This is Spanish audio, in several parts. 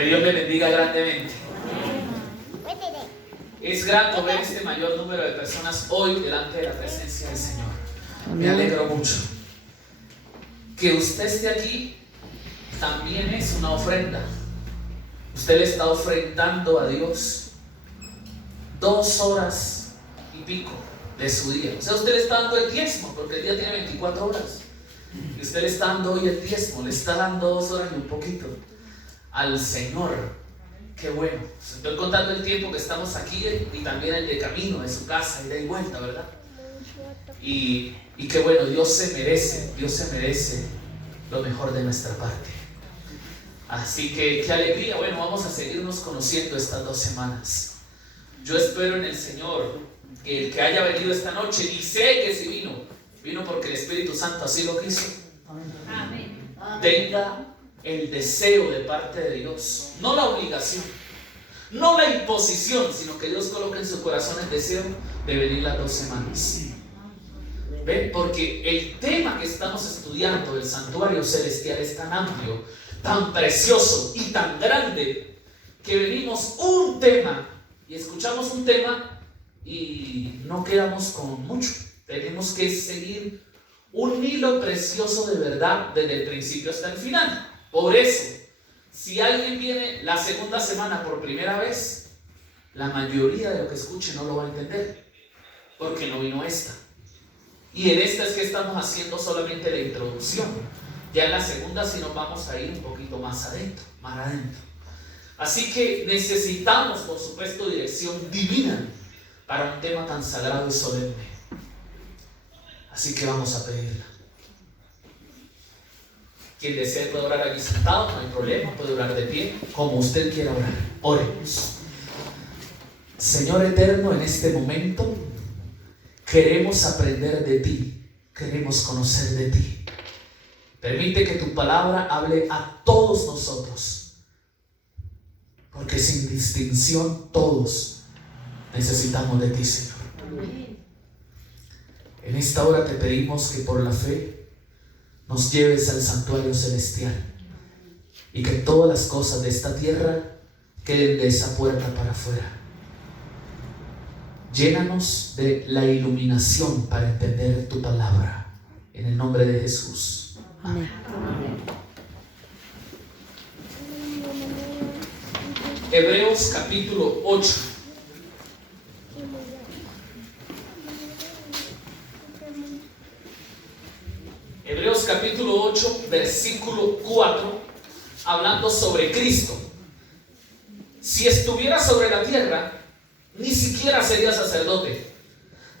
Que Dios me bendiga grandemente. Es grato ver este mayor número de personas hoy delante de la presencia del Señor. Me alegro mucho. Que usted esté aquí también es una ofrenda. Usted le está ofrendando a Dios 2 horas y pico de su día. O sea, usted le está dando el diezmo, porque el día tiene 24 horas. Y usted le está dando hoy el diezmo, le está dando 2 horas y un poquito al Señor. Qué bueno. Estoy contando el tiempo que estamos aquí y también el de camino de su casa, ida y vuelta, ¿verdad? Y qué bueno, Dios se merece lo mejor de nuestra parte. Así que qué alegría. Bueno, vamos a seguirnos conociendo estas 2 semanas. Yo espero en el Señor que el que haya venido esta noche, y sé que si vino porque el Espíritu Santo así lo quiso, amén, tenga el deseo de parte de Dios, no la obligación, no la imposición, sino que Dios coloque en su corazón el deseo de venir las 2 semanas. ¿Ven? Porque el tema que estamos estudiando del santuario celestial es tan amplio, tan precioso y tan grande, que venimos un tema y escuchamos un tema y no quedamos con mucho. Tenemos que seguir un hilo precioso de verdad desde el principio hasta el final. Por eso, si alguien viene la segunda semana por primera vez, la mayoría de lo que escuche no lo va a entender, porque no vino esta. Y en esta es que estamos haciendo solamente la introducción. Ya en la segunda sí nos vamos a ir un poquito más adentro. Así que necesitamos, por supuesto, dirección divina para un tema tan sagrado y solemne. Así que vamos a pedirla. Quien desee puede orar allí sentado, no hay problema, puede orar de pie, como usted quiera orar. Oremos. Señor eterno, en este momento queremos aprender de ti, queremos conocer de ti. Permite que tu palabra hable a todos nosotros, porque sin distinción todos necesitamos de ti, Señor. En esta hora te pedimos que por la fe nos lleves al santuario celestial y que todas las cosas de esta tierra queden de esa puerta para afuera. Llénanos de la iluminación para entender tu palabra, en el nombre de Jesús. Amén. Hebreos capítulo 8. Hebreos capítulo 8, versículo 4, hablando sobre Cristo. Si estuviera sobre la tierra, ni siquiera sería sacerdote,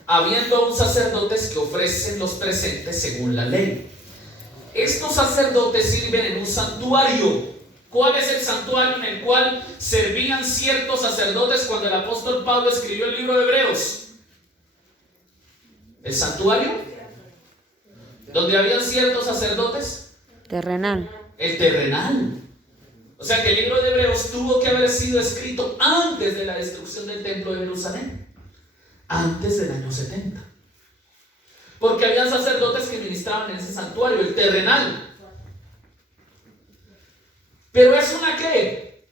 habiendo aún sacerdotes que ofrecen los presentes según la ley. Estos sacerdotes sirven en un santuario. ¿Cuál es el santuario en el cual servían ciertos sacerdotes cuando el apóstol Pablo escribió el libro de Hebreos? ¿El santuario? ¿Donde habían ciertos sacerdotes? Terrenal. El terrenal. O sea que el libro de Hebreos tuvo que haber sido escrito antes de la destrucción del templo de Jerusalén, antes del año 70. Porque había sacerdotes que ministraban en ese santuario, el terrenal. Pero es una ¿qué?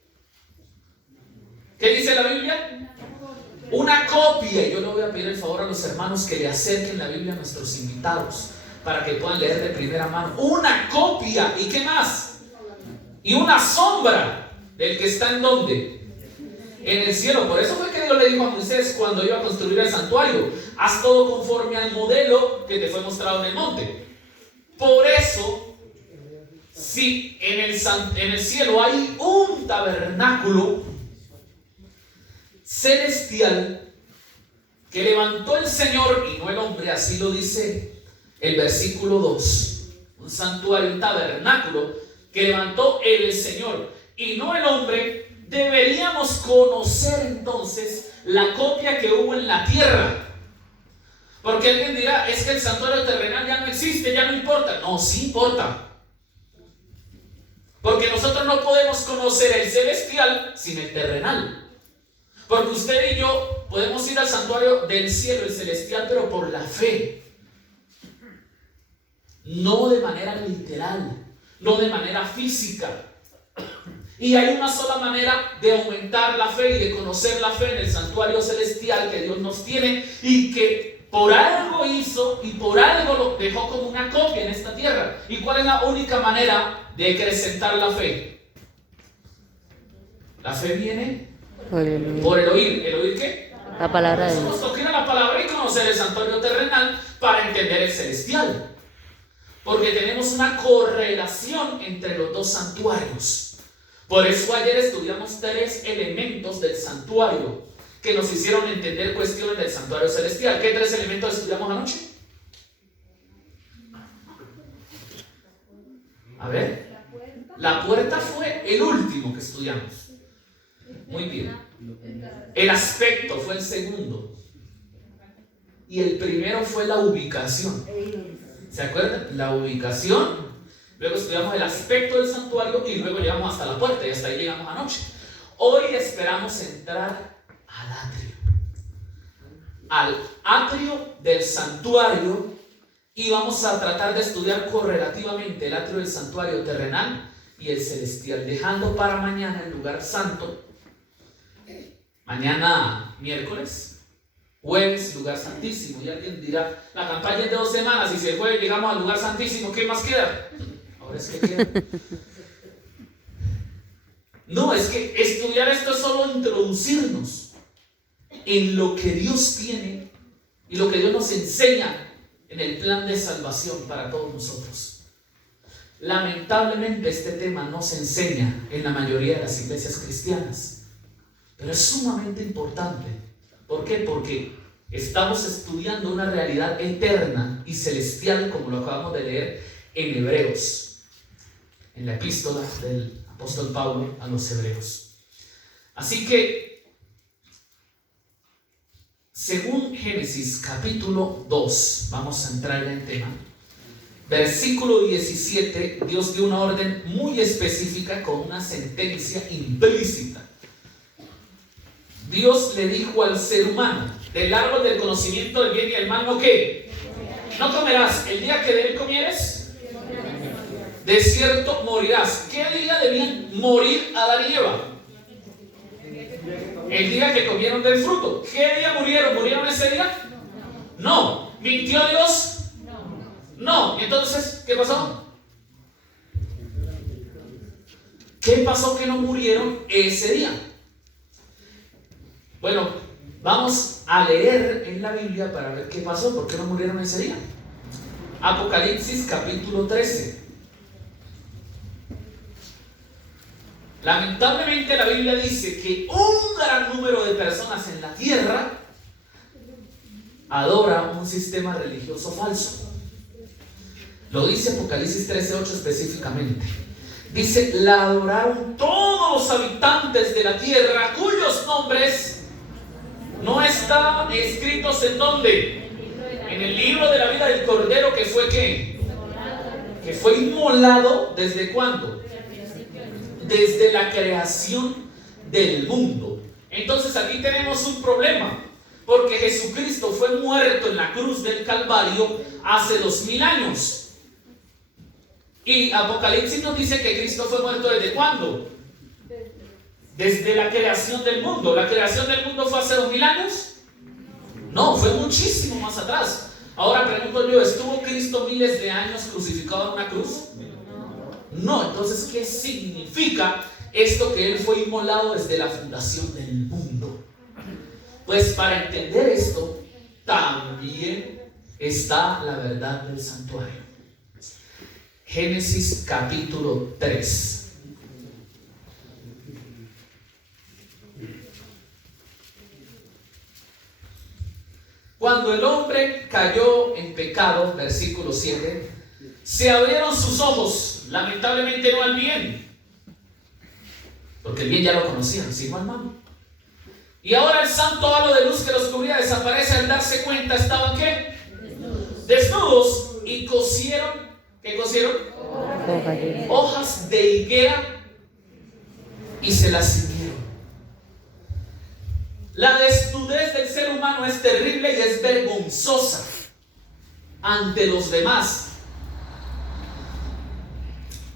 ¿Qué dice la Biblia? Una copia. Y yo le voy a pedir el favor a los hermanos que le acerquen la Biblia a nuestros invitados, para que puedan leer de primera mano. Una copia. ¿Y qué más? Y una sombra del que está en ¿dónde? En el cielo. Por eso fue que Dios le dijo a Moisés cuando iba a construir el santuario: haz todo conforme al modelo que te fue mostrado en el monte. Por eso, si en el cielo hay un tabernáculo celestial que levantó el Señor y no el hombre, así lo dice el versículo 2, un santuario, un tabernáculo que levantó el Señor y no el hombre, deberíamos conocer entonces la copia que hubo en la tierra. Porque alguien dirá: es que el santuario terrenal ya no existe, ya no importa. No, sí importa. Porque nosotros no podemos conocer el celestial sin el terrenal. Porque usted y yo podemos ir al santuario del cielo, el celestial, pero por la fe. No de manera literal, no de manera física. Y hay una sola manera de aumentar la fe y de conocer la fe en el santuario celestial que Dios nos tiene y que por algo hizo y por algo lo dejó como una copia en esta tierra. ¿Y cuál es la única manera de acrecentar la fe? La fe viene por el oír. ¿El oír qué? La palabra de Somos Dios. doctrina la palabra y conocer el santuario terrenal para entender el celestial. Porque tenemos una correlación entre los dos santuarios. Por eso ayer estudiamos 3 elementos del santuario que nos hicieron entender cuestiones del santuario celestial. ¿Qué 3 elementos estudiamos anoche? A ver. La puerta fue el último que estudiamos. Muy bien. El aspecto fue el segundo. Y el primero fue la ubicación. ¿Se acuerdan? La ubicación. Luego estudiamos el aspecto del santuario y luego llegamos hasta la puerta y hasta ahí llegamos anoche. Hoy esperamos entrar al atrio del santuario y vamos a tratar de estudiar correlativamente el atrio del santuario terrenal y el celestial, dejando para mañana el lugar santo. Mañana miércoles, jueves, lugar santísimo. Y alguien dirá, la campaña es de 2 semanas y si el jueves llegamos al lugar santísimo, ¿qué más queda? Ahora es que queda. No, es que estudiar esto es solo introducirnos en lo que Dios tiene y lo que Dios nos enseña en el plan de salvación para todos nosotros. Lamentablemente este tema no se enseña en la mayoría de las iglesias cristianas, pero es sumamente importante. ¿Por qué? Porque estamos estudiando una realidad eterna y celestial, como lo acabamos de leer en Hebreos, en la epístola del apóstol Pablo a los Hebreos. Así que, según Génesis capítulo 2, vamos a entrar en el tema, versículo 17, Dios dio una orden muy específica con una sentencia implícita. Dios le dijo al ser humano, del árbol del conocimiento del bien y del mal, ¿no qué? No comerás. El día que de él comieres, de cierto morirás. ¿Qué día debían morir Adán y Eva? El día que comieron del fruto. ¿Qué día murieron? ¿Murieron ese día? No. ¿Mintió Dios? No. Entonces, ¿qué pasó? ¿Qué pasó que no murieron ese día? Bueno, vamos a leer en la Biblia para ver qué pasó, por qué no murieron ese día. Apocalipsis capítulo 13. Lamentablemente la Biblia dice que un gran número de personas en la tierra adora un sistema religioso falso. Lo dice Apocalipsis 13:8 específicamente. Dice, la adoraron todos los habitantes de la tierra cuyos nombres no estaban escritos ¿en dónde? En el libro de la vida del Cordero que fue ¿qué? Que fue inmolado ¿desde cuándo? Desde la creación del mundo. Entonces aquí tenemos un problema, porque Jesucristo fue muerto en la cruz del Calvario hace 2000 años. Y Apocalipsis nos dice que Cristo fue muerto ¿desde cuándo? Desde la creación del mundo. ¿La creación del mundo fue hace 2000 años? No, fue muchísimo más atrás. Ahora pregunto yo, ¿estuvo Cristo miles de años crucificado en una cruz? No. Entonces, ¿qué significa esto que Él fue inmolado desde la fundación del mundo? Pues para entender esto, también está la verdad del santuario. Génesis capítulo 3. Cuando el hombre cayó en pecado, versículo 7, se abrieron sus ojos, lamentablemente no al bien, porque el bien ya lo conocían, sino al mal. Y ahora el santo halo de luz que los cubría desaparece. Al darse cuenta, estaban ¿qué? Desnudos, y cosieron, ¿qué cosieron? Hojas de higuera y se las ciñeron. La desnudez del ser humano es terrible y es vergonzosa ante los demás.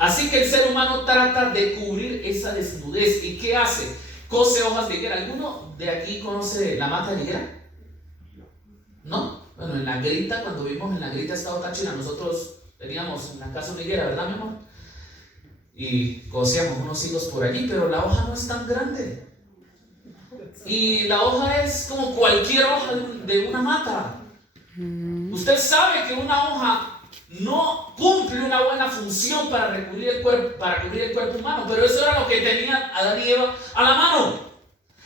Así que el ser humano trata de cubrir esa desnudez. ¿Y qué hace? Cose hojas de higuera. ¿Alguno de aquí conoce la mata de higuera? ¿No? Bueno, en la grita, cuando vimos en la grita Estado Táchira, nosotros teníamos en la casa una higuera, ¿verdad, mi amor? Y cosíamos unos higos por allí, pero la hoja no es tan grande. Y la hoja es como cualquier hoja de una mata. Usted sabe que una hoja no cumple una buena función para cubrir el cuerpo humano, pero eso era lo que tenían Adán y Eva a la mano.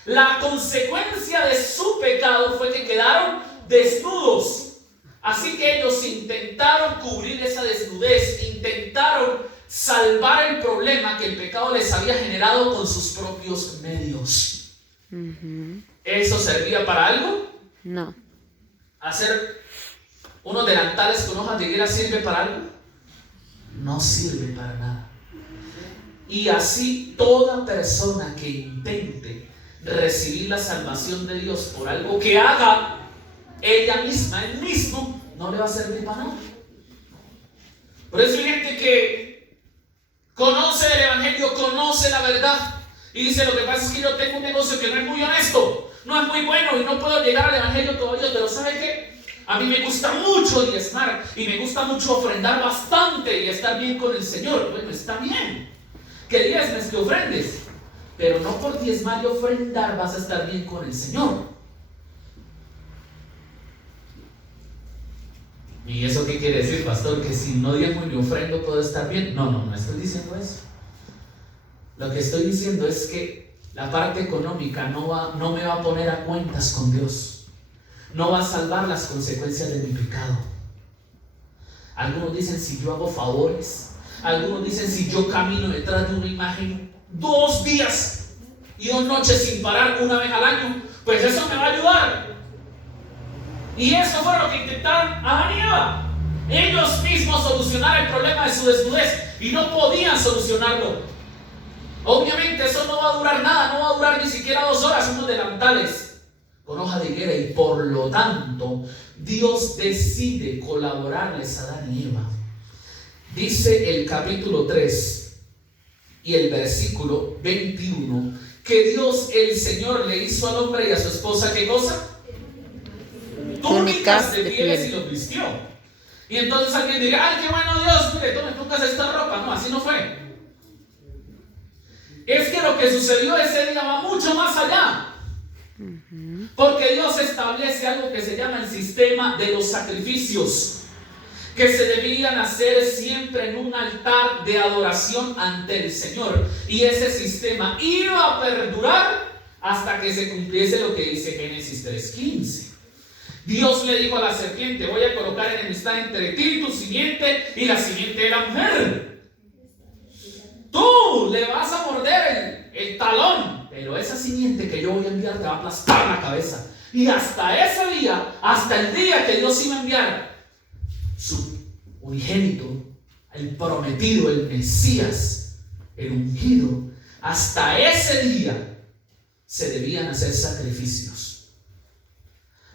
La consecuencia de su pecado fue que quedaron desnudos. Así que ellos intentaron cubrir esa desnudez, intentaron salvar el problema que el pecado les había generado con sus propios medios. ¿Eso servía para algo? No. ¿Hacer unos delantales con hojas de higuera sirve para algo? No sirve para nada. Y así toda persona que intente recibir la salvación de Dios por algo que haga ella misma, él mismo, no le va a servir para nada. Por eso hay gente que conoce el evangelio, conoce la verdad y dice: lo que pasa es que yo tengo un negocio que no es muy honesto, no es muy bueno y no puedo llegar al evangelio todavía. Pero ¿sabe qué? A mí me gusta mucho diezmar y me gusta mucho ofrendar bastante y estar bien con el Señor. Bueno, está bien que diezmes, que ofrendes, pero no por diezmar y ofrendar vas a estar bien con el Señor. ¿Y eso qué quiere decir, pastor? ¿Que si no diezmo y me ofrendo puedo estar bien? No estoy diciendo eso. Lo que estoy diciendo es que la parte económica no me va a poner a cuentas con Dios. No va a salvar las consecuencias de mi pecado. Algunos dicen: si yo hago favores. Algunos dicen: si yo camino detrás de una imagen 2 días y 2 noches sin parar una vez al año, pues eso me va a ayudar. Y eso fue lo que intentaron Adán y Eva. Ellos mismos solucionar el problema de su desnudez y no podían solucionarlo. Obviamente eso no va a durar nada, no va a durar ni siquiera 2 horas, unos delantales con hoja de higuera. Y por lo tanto Dios decide colaborarles a Adán y Eva. Dice el capítulo 3 y el versículo 21 que Dios el Señor le hizo al hombre y a su esposa, ¿qué cosa? Túnicas de pieles y los vistió. Y entonces alguien dirá: ay, qué bueno Dios, mire, tome túnicas esta ropa. No, así no fue. Es que lo que sucedió ese día va mucho más allá. Porque Dios establece algo que se llama el sistema de los sacrificios, que se debían hacer siempre en un altar de adoración ante el Señor. Y ese sistema iba a perdurar hasta que se cumpliese lo que dice Génesis 3:15. Dios le dijo a la serpiente: voy a colocar enemistad entre ti y tu simiente y la simiente de la mujer. Tú le vas a morder el talón, pero esa simiente que yo voy a enviar te va a aplastar la cabeza. Y hasta ese día, hasta el día que Dios iba a enviar su unigénito, el prometido, el Mesías, el ungido, hasta ese día se debían hacer sacrificios.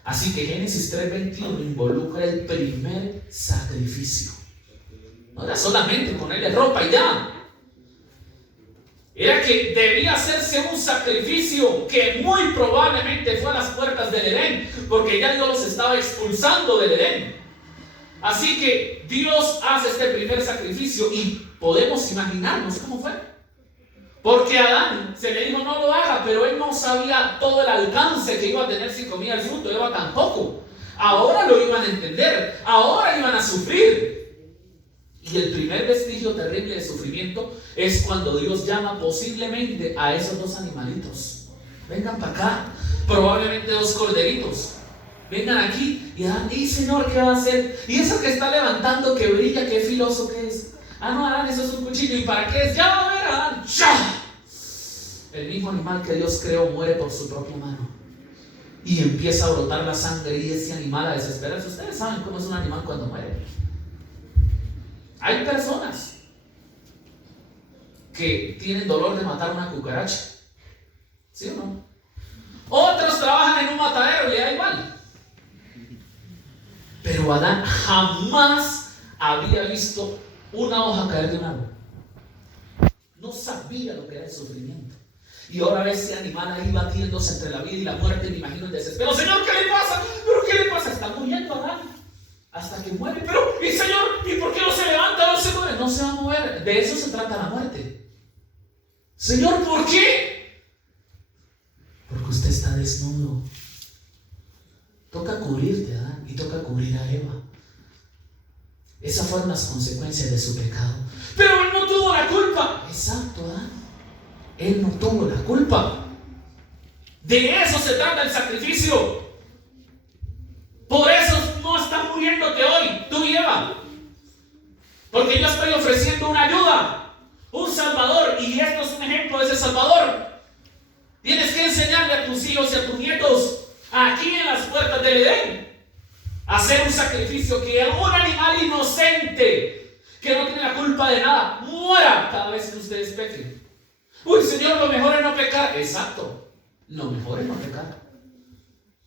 Así que Génesis 3:21 involucra el primer sacrificio. No era solamente ponerle ropa y ya. Era que debía hacerse un sacrificio que muy probablemente fue a las puertas del Edén, porque ya Dios los estaba expulsando del Edén. Así que Dios hace este primer sacrificio y podemos imaginarnos cómo fue. Porque a Adán se le dijo: no lo haga, pero él no sabía todo el alcance que iba a tener si comía el fruto. Eva tampoco. Ahora lo iban a entender, ahora iban a sufrir. Y el primer vestigio terrible de sufrimiento es cuando Dios llama posiblemente a esos 2 animalitos: vengan para acá, probablemente 2 corderitos, vengan aquí. Y Adán: ¿y Señor qué va a hacer? Y eso que está levantando, que brilla, qué filoso que es. Ah, no, Adán, eso es un cuchillo. ¿Y para qué es? Ya va a ver, Adán. ¡Chá! El mismo animal que Dios creó muere por su propia mano. Y empieza a brotar la sangre y ese animal a desesperarse. Ustedes saben cómo es un animal cuando muere. Hay personas que tienen dolor de matar una cucaracha. ¿Sí o no? Otros trabajan en un matadero y le da igual. Pero Adán jamás había visto una hoja caer de un árbol. No sabía lo que era el sufrimiento. Y ahora ve ese animal ahí batiéndose entre la vida y la muerte. Me imagino el desespero. Señor, ¿qué le pasa? ¿Pero qué le pasa? Está muriendo Adán. Hasta que muere. Pero, y Señor, ¿y por qué no se levanta? No se mueve. No se va a mover. De eso se trata la muerte. Señor, ¿por qué? Porque usted está desnudo. Toca cubrirte, Adán, y toca cubrir a Eva. Esas fueron las consecuencias de su pecado. Pero él no tuvo la culpa. Exacto, Adán. Él no tuvo la culpa. De eso se trata el sacrificio. Por eso no estás muriéndote hoy, tú y Eva. Porque yo estoy ofreciendo una ayuda, un salvador, y esto es un ejemplo de ese salvador. Tienes que enseñarle a tus hijos y a tus nietos, aquí en las puertas del Edén, a hacer un sacrificio, que un animal inocente, que no tiene la culpa de nada, muera cada vez que ustedes pequen. Uy, Señor, lo mejor es no pecar. Exacto, lo mejor es no pecar,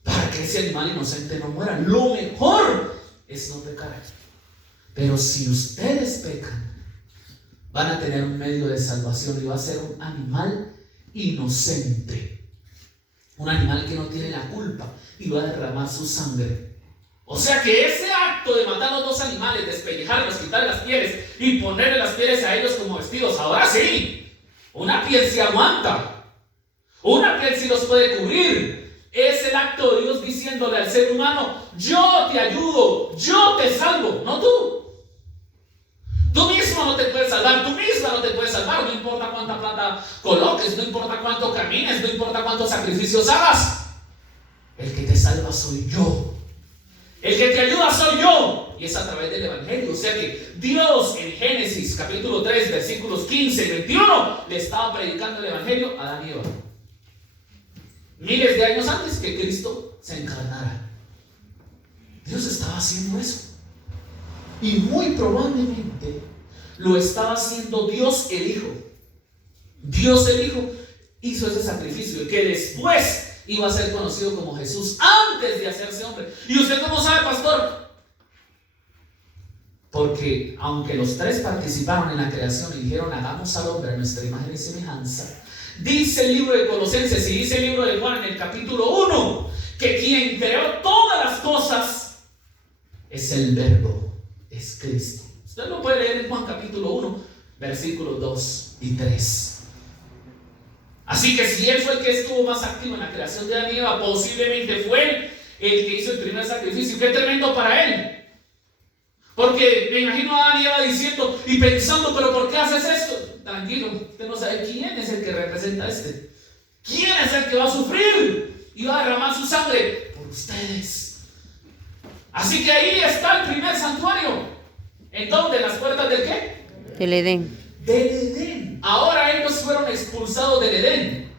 para que ese animal inocente no muera. Lo mejor es no pecar. Pero si ustedes pecan, van a tener un medio de salvación, y va a ser un animal inocente, un animal que no tiene la culpa, y va a derramar su sangre. O sea que ese acto de matar a los dos animales, despellejarlos, quitarle las pieles y ponerle las pieles a ellos como vestidos, ahora sí, una piel se aguanta, una piel sí los puede cubrir. Es el acto de Dios diciéndole al ser humano: yo te ayudo, yo te salvo, no tú. Tú mismo no te puedes salvar, tú misma no te puedes salvar. No importa cuánta plata coloques, no importa cuánto camines, no importa cuántos sacrificios hagas. El que te salva soy yo. El que te ayuda soy yo. Y es a través del Evangelio. O sea que Dios en Génesis capítulo 3 versículos 15 y 21 le estaba predicando el Evangelio a Adán y Eva. Miles de años antes que Cristo se encarnara. Dios estaba haciendo eso. Y muy probablemente lo estaba haciendo Dios el Hijo. Dios el Hijo hizo ese sacrificio, que después iba a ser conocido como Jesús, antes de hacerse hombre. ¿Y usted cómo sabe, pastor? Porque aunque los tres participaron en la creación y dijeron: hagamos al hombre a nuestra imagen y semejanza, dice el libro de Colosenses y dice el libro de Juan en el capítulo 1 que quien creó todas las cosas es el Verbo, es Cristo. Usted lo puede leer en Juan capítulo 1 versículos 2 y 3. Así que si él fue el que estuvo más activo en la creación de Adán y Eva, posiblemente fue él el que hizo el primer sacrificio. ¡Qué tremendo para él! Porque me imagino a Adán y Eva diciendo y pensando: ¿pero por qué haces esto? Tranquilo, usted no sabe quién es el que representa a este. ¿Quién es el que va a sufrir y va a derramar su sangre? Por ustedes. Así que ahí está el primer santuario. ¿En dónde? ¿En las puertas del qué? Del Edén. Del Edén. Ahora ellos fueron expulsados del Edén,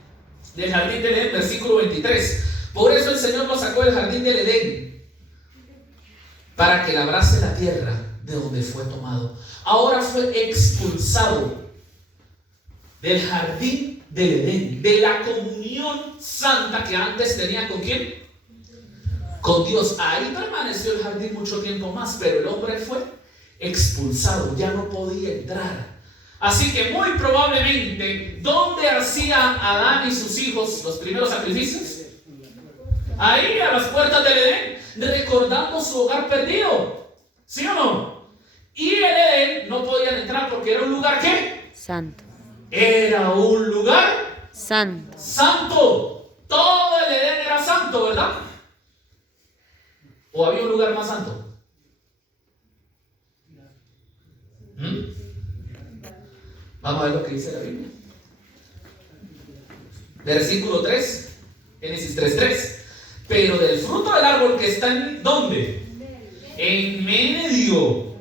del jardín del Edén, versículo 23. Por eso el Señor los sacó del jardín del Edén, para que labrase la tierra de donde fue tomado. Ahora fue expulsado del jardín del Edén, de la comunión santa que antes tenía ¿con quién? Con Dios. Ahí permaneció el jardín mucho tiempo más, pero el hombre fue expulsado, ya no podía entrar. Así que muy probablemente, ¿dónde hacían Adán y sus hijos los primeros sacrificios? Ahí, a las puertas del Edén, recordando su hogar perdido. ¿Sí o no? Y el Edén no podían entrar porque era un lugar ¿qué? Santo. Era un lugar santo. Santo. Todo el Edén era santo, ¿verdad? ¿O había un lugar más santo? Vamos a ver lo que dice la Biblia. Versículo 3, Génesis 3:3. Pero del fruto del árbol que está en ¿dónde? En medio.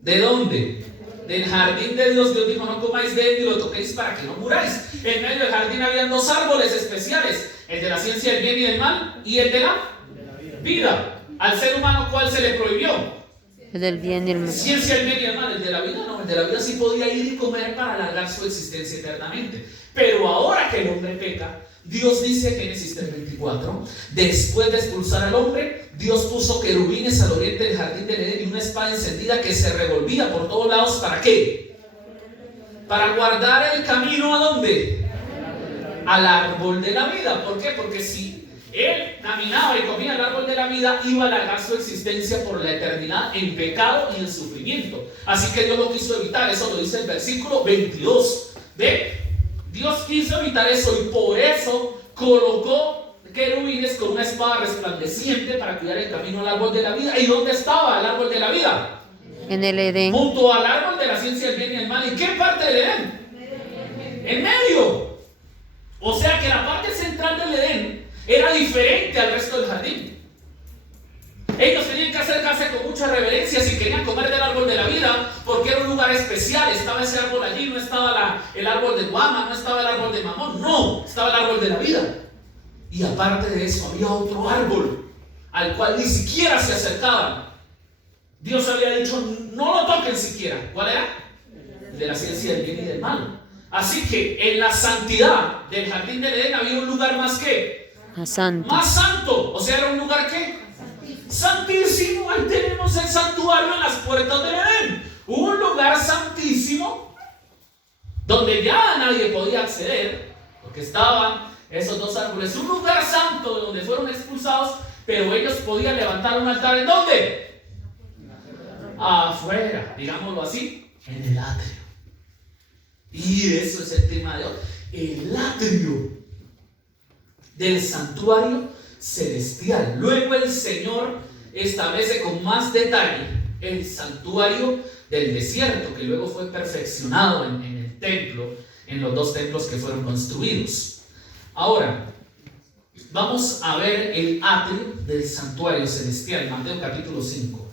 ¿De dónde? Del jardín de Dios. Dios dijo: no comáis de él ni lo toquéis para que no muráis. En medio del jardín habían dos árboles especiales: el de la ciencia del bien y del mal, y el de la vida. Al ser humano, ¿cuál se le prohibió? El del bien y el mal. Ciencia del bien y el mal. El de la vida no. El de la vida sí podía ir y comer para alargar su existencia eternamente. Pero ahora que el hombre peca, Dios dice, Génesis 3:24, después de expulsar al hombre, Dios puso querubines al oriente del jardín del Edén y una espada encendida que se revolvía por todos lados. ¿Para qué? Para guardar el camino, ¿a dónde? Al árbol de la vida. ¿Por qué? Porque si él caminaba y comía el árbol de la vida, iba a alargar su existencia por la eternidad en pecado y en sufrimiento. Así que Dios lo quiso evitar. Eso lo dice el versículo 22. ¿Ve? Dios quiso evitar eso y por eso colocó querubines con una espada resplandeciente para cuidar el camino al árbol de la vida. ¿Y dónde estaba el árbol de la vida? En el Edén. Junto al árbol de la ciencia del bien y el mal. ¿En qué parte del Edén? En medio. O sea que la parte central del Edén era diferente al resto del jardín. Ellos tenían que acercarse con mucha reverencia si querían comer del árbol de la vida, porque era un lugar especial. Estaba ese árbol allí, no estaba el árbol de guama, no estaba el árbol de mamón, no, estaba el árbol de la vida. Y aparte de eso había otro árbol al cual ni siquiera se acercaban. Dios había dicho, no lo toquen siquiera. ¿Cuál era? De la ciencia del bien y del mal. Así que en la santidad del jardín del Edén había un lugar más que Santo. más santo. O sea, era un lugar que santísimo. Ahí tenemos el santuario en las puertas del Edén. Un lugar santísimo donde ya nadie podía acceder porque estaban esos dos árboles. Un lugar santo donde fueron expulsados, pero ellos podían levantar un altar. ¿En dónde? Afuera, digámoslo así, en el atrio. Y eso es el tema de hoy. El atrio del santuario celestial. Luego el Señor establece con más detalle el santuario del desierto, que luego fue perfeccionado en el templo, en los dos templos que fueron construidos. Ahora, vamos a ver el atrio del santuario celestial. Mateo capítulo 5.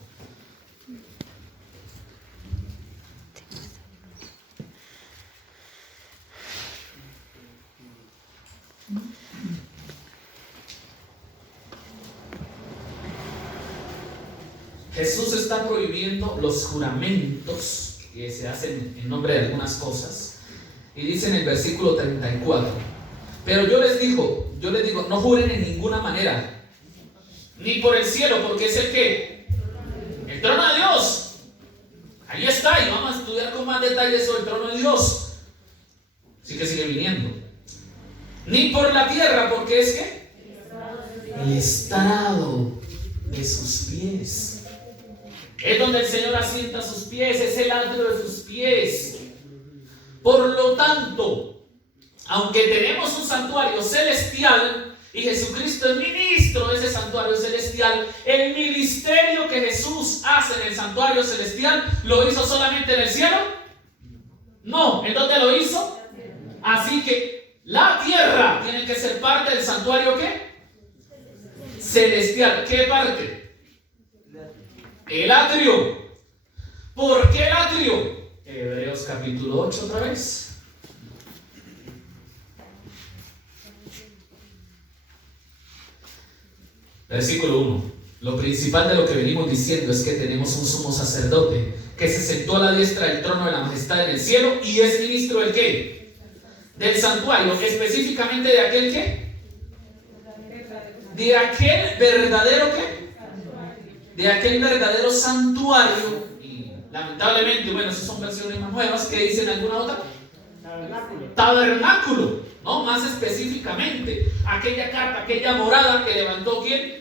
Jesús está prohibiendo los juramentos que se hacen en nombre de algunas cosas. Y dice en el versículo 34: pero yo les digo, no juren en ninguna manera, ni por el cielo, porque es el que, el trono de Dios. Ahí está, y vamos a estudiar con más detalle sobre el trono de Dios. Así que sigue viniendo. Ni por la tierra, porque es que el estrado de sus pies. Es donde el Señor asienta sus pies, es el atrio de sus pies. Por lo tanto, aunque tenemos un santuario celestial y Jesucristo es ministro de ese santuario celestial, el ministerio que Jesús hace en el santuario celestial, ¿lo hizo solamente en el cielo? No, ¿en dónde lo hizo? Así que la tierra tiene que ser parte del santuario ¿qué? Celestial. ¿Qué parte? El atrio. ¿Por qué el atrio? Hebreos capítulo 8 otra vez. Versículo 1. Lo principal de lo que venimos diciendo es que tenemos un sumo sacerdote que se sentó a la diestra del trono de la majestad en el cielo y es ministro del ¿qué? Del santuario, específicamente de aquel ¿qué? De aquel verdadero ¿qué? De aquel verdadero santuario. Y lamentablemente, bueno, esas son versiones más nuevas. ¿Qué dicen alguna otra? Tabernáculo, ¿no? Más específicamente, aquella carpa, aquella morada que levantó ¿quién?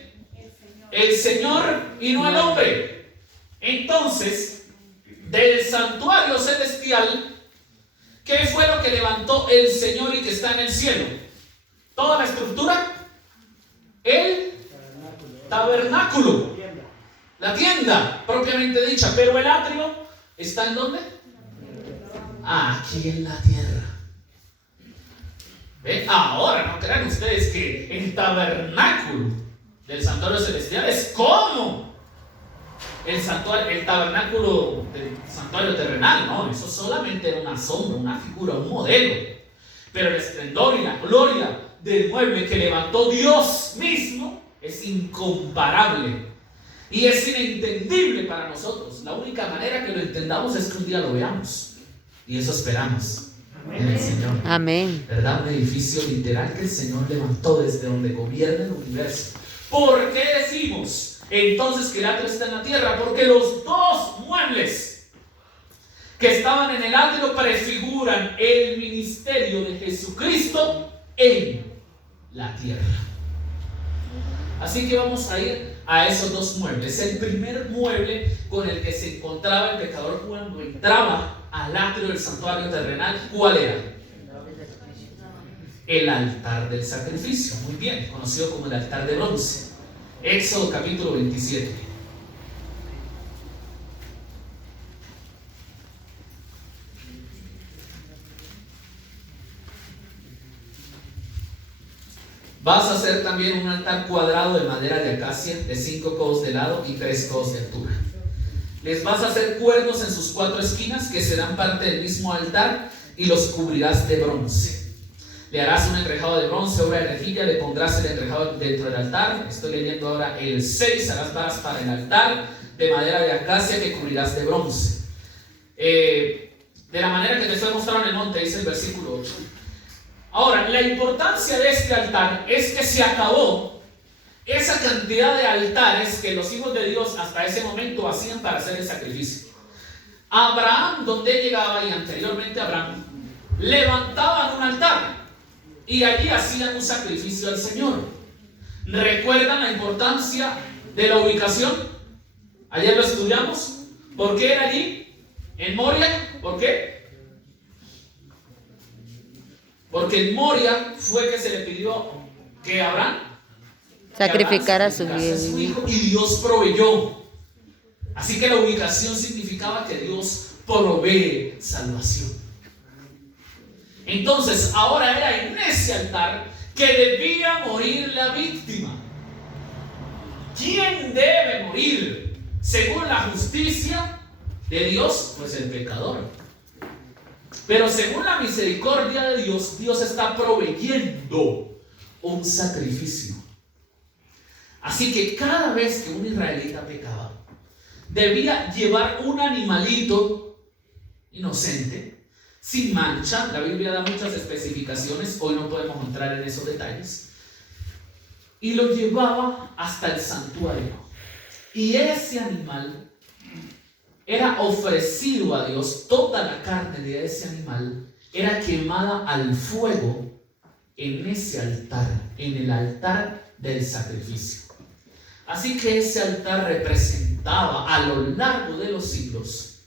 El Señor y no el hombre. Entonces, del santuario celestial, ¿qué fue lo que levantó el Señor y que está en el cielo? Toda la estructura, el tabernáculo, la tienda propiamente dicha, pero el atrio está ¿en dónde? Aquí en la tierra. ¿Ven? Ahora no crean ustedes que el tabernáculo del santuario celestial es como el tabernáculo del santuario terrenal. No, eso solamente era una sombra, una figura, un modelo. Pero el esplendor y la gloria del mueble que levantó Dios mismo es incomparable. Y es inentendible para nosotros. La única manera que lo entendamos es que un día lo veamos. Y eso esperamos en el Señor. Amén. ¿Verdad? Un edificio literal que el Señor levantó desde donde gobierna el universo. ¿Por qué decimos entonces que el atrio está en la tierra? Porque los dos muebles que estaban en el atrio prefiguran el ministerio de Jesucristo en la tierra. Así que vamos a ir a esos dos muebles. El primer mueble con el que se encontraba el pecador cuando entraba al atrio del santuario terrenal, ¿cuál era? El altar del sacrificio, muy bien, conocido como el altar de bronce. Éxodo capítulo 27. Vas a hacer también un altar cuadrado de madera de acacia de 5 codos de lado y 3 codos de altura. Les vas a hacer cuernos en sus 4 esquinas que serán parte del mismo altar y los cubrirás de bronce. Le harás un enrejado de bronce, obra de rejilla, le pondrás el enrejado dentro del altar. Estoy leyendo ahora el 6, harás varas para el altar de madera de acacia que cubrirás de bronce. De la manera que te estoy mostrando en el monte, dice el versículo 8. Ahora, la importancia de este altar es que se acabó esa cantidad de altares que los hijos de Dios hasta ese momento hacían para hacer el sacrificio. Abraham, donde llegaba, y anteriormente Abraham, levantaban un altar y allí hacían un sacrificio al Señor. ¿Recuerdan la importancia de la ubicación? Ayer lo estudiamos. ¿Por qué era allí? En Moria. ¿Por qué? Porque en Moria fue que se le pidió que Abraham sacrificara a su hijo, y Dios proveyó. Así que la ubicación significaba que Dios provee salvación. Entonces ahora era en ese altar que debía morir la víctima. ¿Quién debe morir? Según la justicia de Dios, pues el pecador. Pero según la misericordia de Dios, Dios está proveyendo un sacrificio. Así que cada vez que un israelita pecaba, debía llevar un animalito inocente, sin mancha. La Biblia da muchas especificaciones, hoy no podemos entrar en esos detalles. Y lo llevaba hasta el santuario. Y ese animal era ofrecido a Dios. Toda la carne de ese animal era quemada al fuego en ese altar, en el altar del sacrificio. Así que ese altar representaba a lo largo de los siglos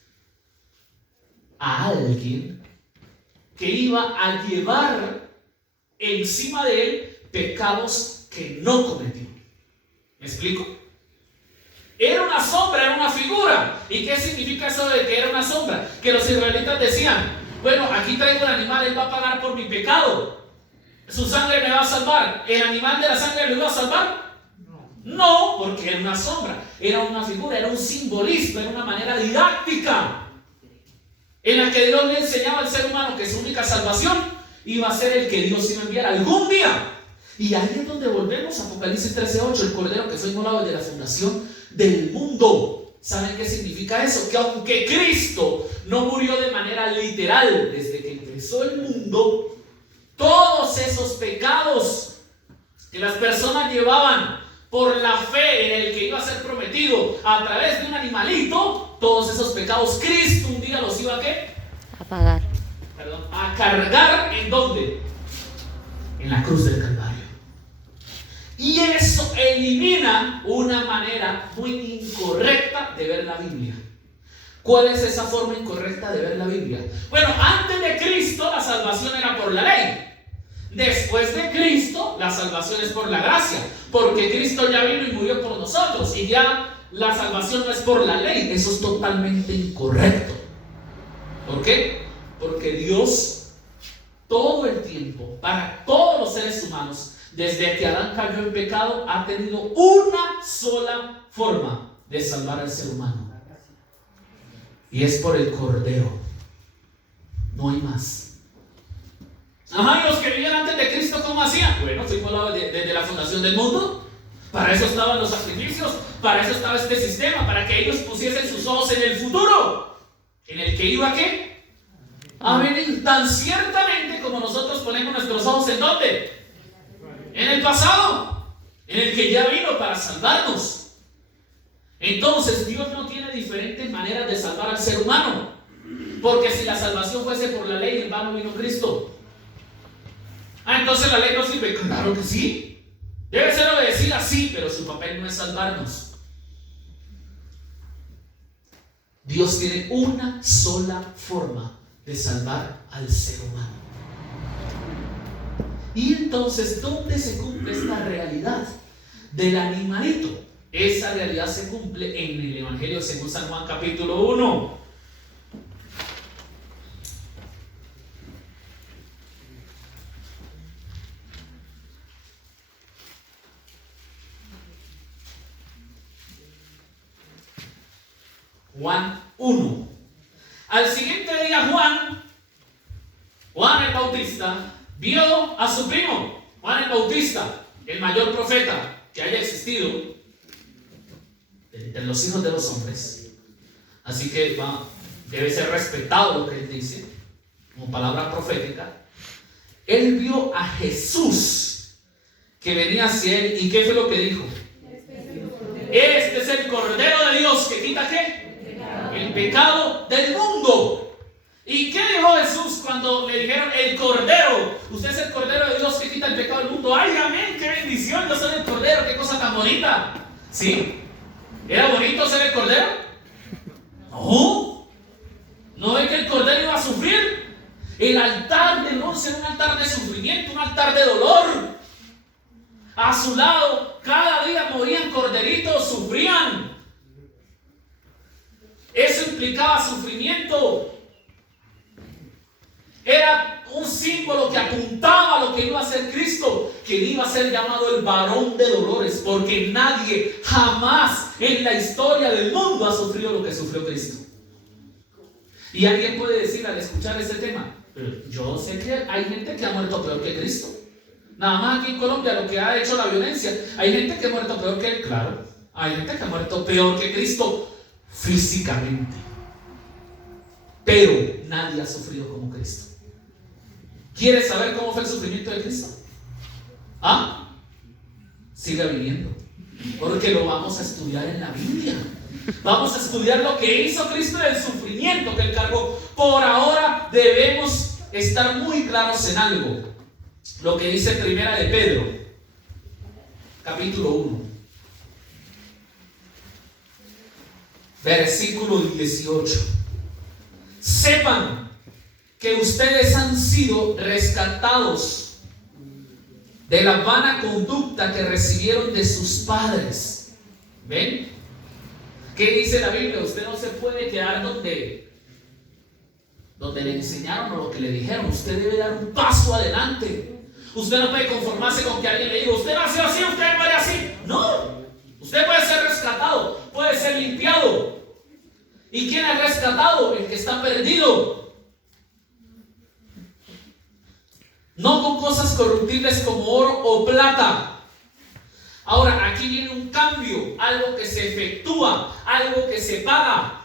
a alguien que iba a llevar encima de él pecados que no cometió. ¿Me explico? Era una sombra, era una figura. ¿Y qué significa eso de que era una sombra? Que los israelitas decían: bueno, aquí traigo el animal, él va a pagar por mi pecado, su sangre me va a salvar. ¿El animal de la sangre lo iba a salvar? No, porque era una sombra, era una figura, era un simbolismo, era una manera didáctica en la que Dios le enseñaba al ser humano que su única salvación iba a ser el que Dios iba a enviar algún día. Y ahí es donde volvemos a Apocalipsis 13:8, el cordero que fue inmolado desde la fundación del mundo. ¿Saben qué significa eso? Que aunque Cristo no murió de manera literal desde que empezó el mundo, todos esos pecados que las personas llevaban por la fe en el que iba a ser prometido a través de un animalito, todos esos pecados Cristo un día los iba a ¿qué? A pagar. Perdón, a cargar. ¿En dónde? En la cruz del Calvario. Y eso elimina una manera muy incorrecta de ver la Biblia. ¿Cuál es esa forma incorrecta de ver la Biblia? Bueno, antes de Cristo la salvación era por la ley. Después de Cristo la salvación es por la gracia, porque Cristo ya vino y murió por nosotros, y ya la salvación no es por la ley. Eso es totalmente incorrecto. ¿Por qué? Porque Dios todo el tiempo, para todos los seres humanos, desde que Adán cayó en pecado, ha tenido una sola forma de salvar al ser humano, y es por el Cordero. No hay más. Ajá, y los que vivían antes de Cristo, ¿cómo hacían? Bueno, fuimos desde la fundación del mundo. Para eso estaban los sacrificios, para eso estaba este sistema, para que ellos pusiesen sus ojos en el futuro, en el que iba ¿qué? A venir. Tan ciertamente como nosotros ponemos nuestros ojos ¿en dónde? En el pasado, en el que ya vino para salvarnos. Entonces Dios no tiene diferentes maneras de salvar al ser humano. Porque si la salvación fuese por la ley, en vano vino Cristo. Entonces la ley no sirve. Claro que sí. Debe ser obedecida, sí, pero su papel no es salvarnos. Dios tiene una sola forma de salvar al ser humano. Y entonces, ¿dónde se cumple esta realidad del animalito? Esa realidad se cumple en el Evangelio según San Juan capítulo 1. Juan 1. Al siguiente día Juan el Bautista vio a su primo, Juan el Bautista, el mayor profeta que haya existido entre los hijos de los hombres. Así que debe ser respetado lo que él dice, como palabra profética. Él vio a Jesús que venía hacia él. ¿Y qué fue lo que dijo? Este es el Cordero de Dios que quita ¿qué? El pecado del mundo. ¿Y qué dijo Jesús cuando le dijeron el Cordero? Usted es el Cordero de Dios que quita el pecado del mundo. ¡Ay, amén! ¡Qué bendición! Yo soy el Cordero. ¡Qué cosa tan bonita! ¿Sí? ¿Era bonito ser el Cordero? No. ¿No es que el Cordero iba a sufrir? El altar de bronce era un altar de sufrimiento, un altar de dolor. A su lado, cada día morían corderitos, sufrían. Eso implicaba sufrimiento. Era un símbolo que apuntaba a lo que iba a ser Cristo, que iba a ser llamado el varón de dolores, porque nadie jamás en la historia del mundo ha sufrido lo que sufrió Cristo. Y alguien puede decir al escuchar este tema, pero yo sé que hay gente que ha muerto peor que Cristo. Nada más aquí en Colombia lo que ha hecho la violencia, hay gente que ha muerto peor que él, claro. Hay gente que ha muerto peor que Cristo físicamente, pero nadie ha sufrido como Cristo. ¿Quieres saber cómo fue el sufrimiento de Cristo? Siga viviendo, porque lo vamos a estudiar en la Biblia. Vamos a estudiar lo que hizo Cristo en el sufrimiento que él cargó. Por ahora debemos estar muy claros en algo. Lo que dice Primera de Pedro, capítulo 1, versículo 18. Sepan que ustedes han sido rescatados de la vana conducta que recibieron de sus padres. ¿Ven? ¿Qué dice la Biblia? Usted no se puede quedar donde le enseñaron o lo que le dijeron. Usted debe dar un paso adelante. Usted no puede conformarse con que alguien le diga, usted nació así, usted muere así. No, usted puede ser rescatado, puede ser limpiado. ¿Y quién es rescatado? El que está perdido. No con cosas corruptibles como oro o plata. Ahora, aquí viene un cambio, algo que se efectúa, algo que se paga.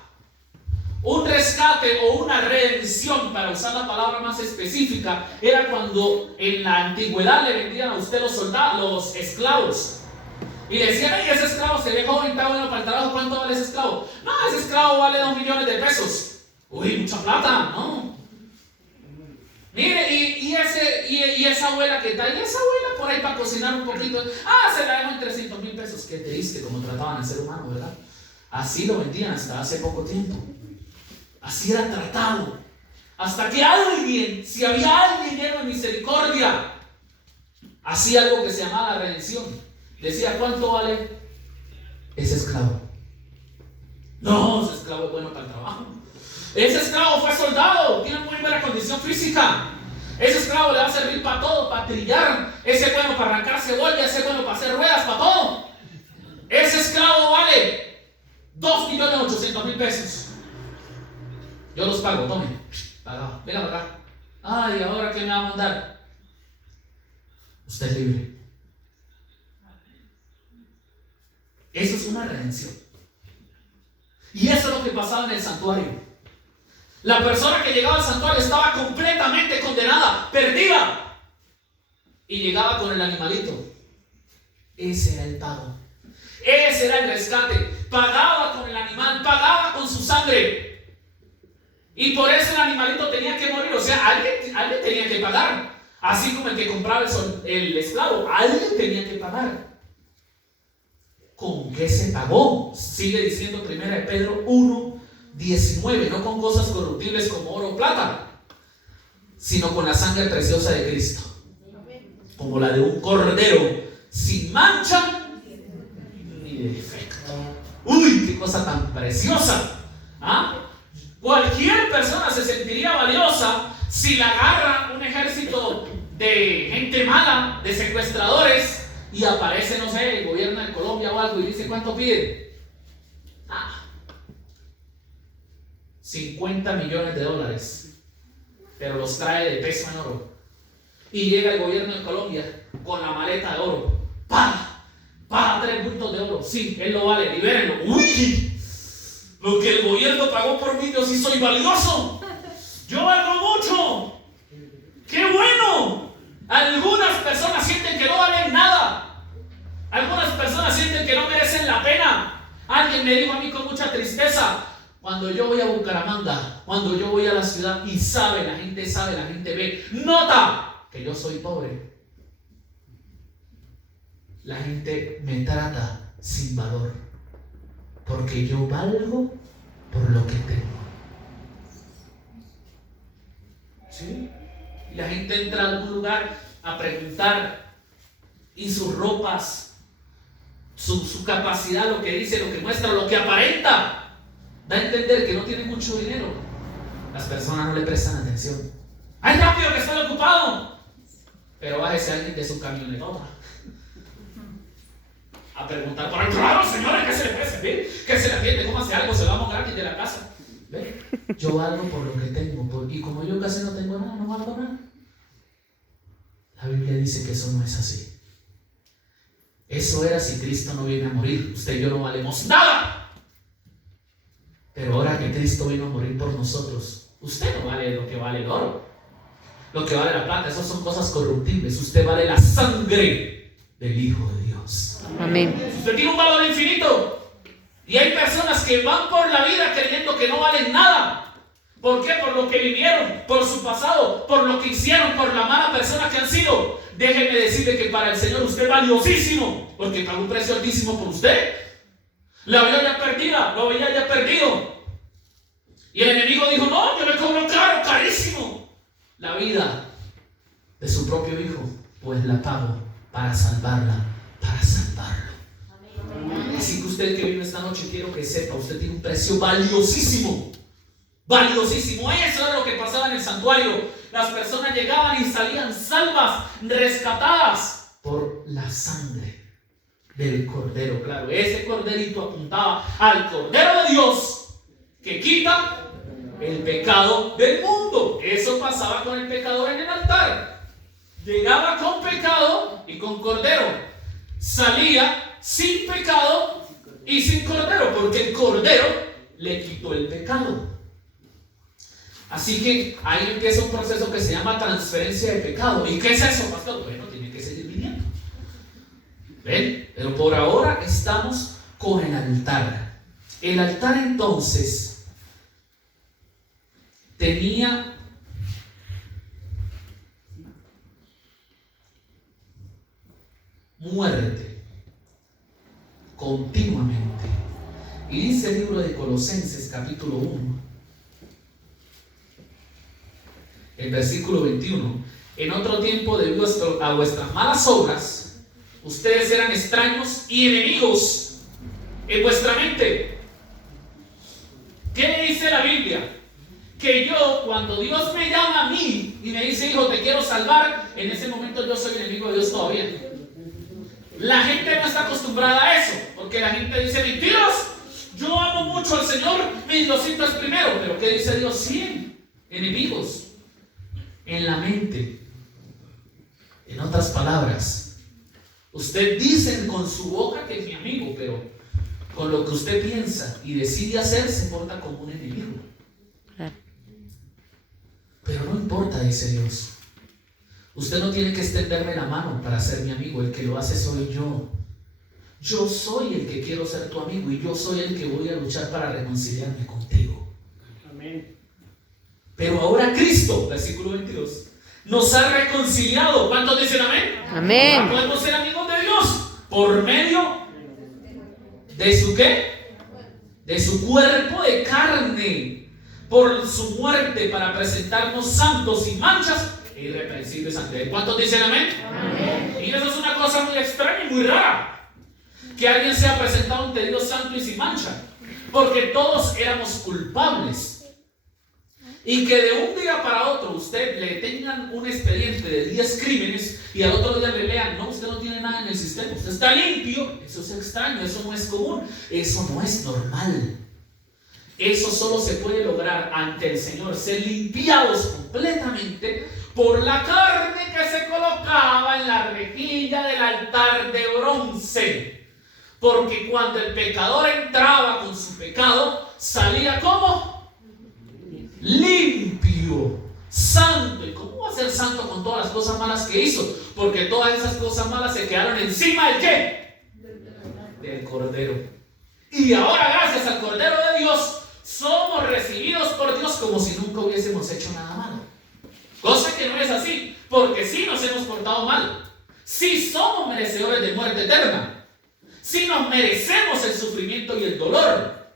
Un rescate o una redención, para usar la palabra más específica, era cuando en la antigüedad le vendían a usted los soldados, los esclavos. Y le decían, ay, ese esclavo se ve joven, está bueno para el trabajo, ¿cuánto vale ese esclavo? No, ese esclavo vale 2 millones de pesos. Uy, mucha plata, ¿no? Mire, y esa abuela que está, y esa abuela por ahí para cocinar un poquito, se la dejo en 300,000 pesos. Qué triste como trataban al ser humano, ¿verdad? Así lo vendían hasta hace poco tiempo. Así era tratado. Hasta que alguien, si había alguien lleno de misericordia, hacía algo que se llamaba la redención. Decía, ¿cuánto vale ese esclavo? No, ese esclavo es bueno para el trabajo. Ese esclavo fue soldado, tiene muy buena condición física. Ese esclavo le va a servir para todo, para trillar. Ese es bueno para arrancar cebolla, ese es bueno para hacer ruedas, para todo. Ese esclavo vale 2.800.000 pesos. Yo los pago, tome. Paga, venga para acá. Ay, ¿ahora qué me va a mandar? Usted es libre. Eso es una redención. Y eso es lo que pasaba en el santuario. La persona que llegaba al santuario estaba completamente condenada, perdida. Y llegaba con el animalito. Ese era el pago. Ese era el rescate. Pagaba con el animal, pagaba con su sangre. Y por eso el animalito tenía que morir. O sea, alguien tenía que pagar. Así como el que compraba el esclavo, alguien tenía que pagar. ¿Con qué se pagó? Sigue diciendo 1 Pedro 1:19, no con cosas corruptibles como oro o plata, sino con la sangre preciosa de Cristo, como la de un cordero sin mancha ni defecto. ¡Uy, qué cosa tan preciosa! ¿Ah? Cualquier persona se sentiría valiosa si la agarra un ejército de gente mala, de secuestradores, y aparece, no sé, el gobierno de Colombia o algo y dice, ¿cuánto pide? 50 millones de dólares, pero los trae de peso en oro. Y llega el gobierno de Colombia con la maleta de oro. Paga 3 bultos de oro. Sí, él lo vale, libérenlo. ¡Uy! Lo que el gobierno pagó por mí, yo sí soy valioso. Yo valgo mucho. ¡Qué bueno! Algunas personas sienten que no valen nada. Algunas personas sienten que no merecen la pena. Alguien me dijo a mí con mucha tristeza, cuando yo voy a Bucaramanga, cuando yo voy a la ciudad y la gente ve, nota que yo soy pobre. La gente me trata sin valor, porque yo valgo por lo que tengo. ¿Sí? Y la gente entra a algún lugar a preguntar, y sus ropas, su capacidad, lo que dice, lo que muestra, lo que aparenta, da a entender que no tiene mucho dinero. Las personas no le prestan atención. ¡Ay, rápido que estoy ocupado! Pero bájese alguien de su camionetota a preguntar por el claro, señores, ¿qué se le puede servir? ¿Qué se le atiende? ¿Cómo hace algo? Se lo damos gratis de la casa. ¿Ve? Yo valgo por lo que tengo, y como yo casi no tengo nada, no valgo nada. La Biblia dice que eso no es así. Eso era si Cristo no viene a morir. Usted y yo no valemos nada. Pero ahora que Cristo vino a morir por nosotros, usted no vale lo que vale el oro, lo que vale la plata. Esas son cosas corruptibles. Usted vale la sangre del Hijo de Dios. Amén. Usted tiene un valor infinito. Y hay personas que van por la vida creyendo que no valen nada. ¿Por qué? Por lo que vivieron, por su pasado, por lo que hicieron, por la mala persona que han sido. Déjeme decirle que para el Señor usted es valiosísimo, porque pagó un precio altísimo por usted. La veía ya perdida, lo veía ya perdido. Y el enemigo dijo, no, yo me cobro caro, carísimo. La vida de su propio hijo, pues la pago para salvarla, para salvarlo. Así que usted que vino esta noche, quiero que sepa, usted tiene un precio valiosísimo. Valiosísimo. Eso era lo que pasaba en el santuario. Las personas llegaban y salían salvas, rescatadas por la sangre del Cordero. Claro, ese corderito apuntaba al Cordero de Dios que quita el pecado del mundo. Eso pasaba con el pecador en el altar. Llegaba con pecado y con cordero. Salía sin pecado y sin cordero, porque el cordero le quitó el pecado. Así que ahí empieza un proceso que se llama transferencia de pecado. ¿Y qué es eso, pastor? Bueno, tiene que seguir viniendo. ¿Ven? Pero por ahora estamos con el altar. El altar entonces tenía muerte continuamente. Y dice el libro de Colosenses capítulo 1, el versículo 21, en otro tiempo debido a vuestras malas obras, ustedes eran extraños y enemigos en vuestra mente. ¿Qué dice la Biblia? Que yo, cuando Dios me llama a mí y me dice, hijo, te quiero salvar, en ese momento yo soy enemigo de Dios todavía. La gente no está acostumbrada a eso, porque la gente dice, mentiras, yo amo mucho al Señor, mis 200 primero, pero ¿qué dice Dios? 100 enemigos en la mente. En otras palabras, usted dice con su boca que es mi amigo, pero con lo que usted piensa y decide hacer se porta como un enemigo. Pero no importa, dice Dios. Usted no tiene que extenderme la mano para ser mi amigo. El que lo hace soy yo. Yo soy el que quiero ser tu amigo y yo soy el que voy a luchar para reconciliarme contigo. Amén. Pero ahora Cristo, versículo 22, nos ha reconciliado. ¿Cuántos dicen amén? Amén. Ahora podemos ser amigos de Dios por medio de su ¿qué? De su cuerpo de carne, por su muerte, para presentarnos santos, sin manchas e irreprensibles ante Él. ¿Cuántos dicen amén? Amén. Y eso es una cosa muy extraña y muy rara, que alguien sea presentado ante Dios santo y sin mancha, porque todos éramos culpables. Y que de un día para otro usted le tengan un expediente de 10 crímenes y al otro día le lean, no, usted no tiene nada en el sistema, usted está limpio. Eso es extraño, eso no es común, eso no es normal. Eso solo se puede lograr ante el Señor, ser limpiados completamente por la carne que se colocaba en la rejilla del altar de bronce. Porque cuando el pecador entraba con su pecado, salía ¿cómo? Limpio, santo. ¿Y cómo va a ser santo con todas las cosas malas que hizo? Porque todas esas cosas malas se quedaron encima ¿del qué? Del Cordero. Y ahora, gracias al Cordero de Dios, somos recibidos por Dios como si nunca hubiésemos hecho nada malo. Cosa que no es así, porque sí nos hemos portado mal, sí somos merecedores de muerte eterna, sí nos merecemos el sufrimiento y el dolor.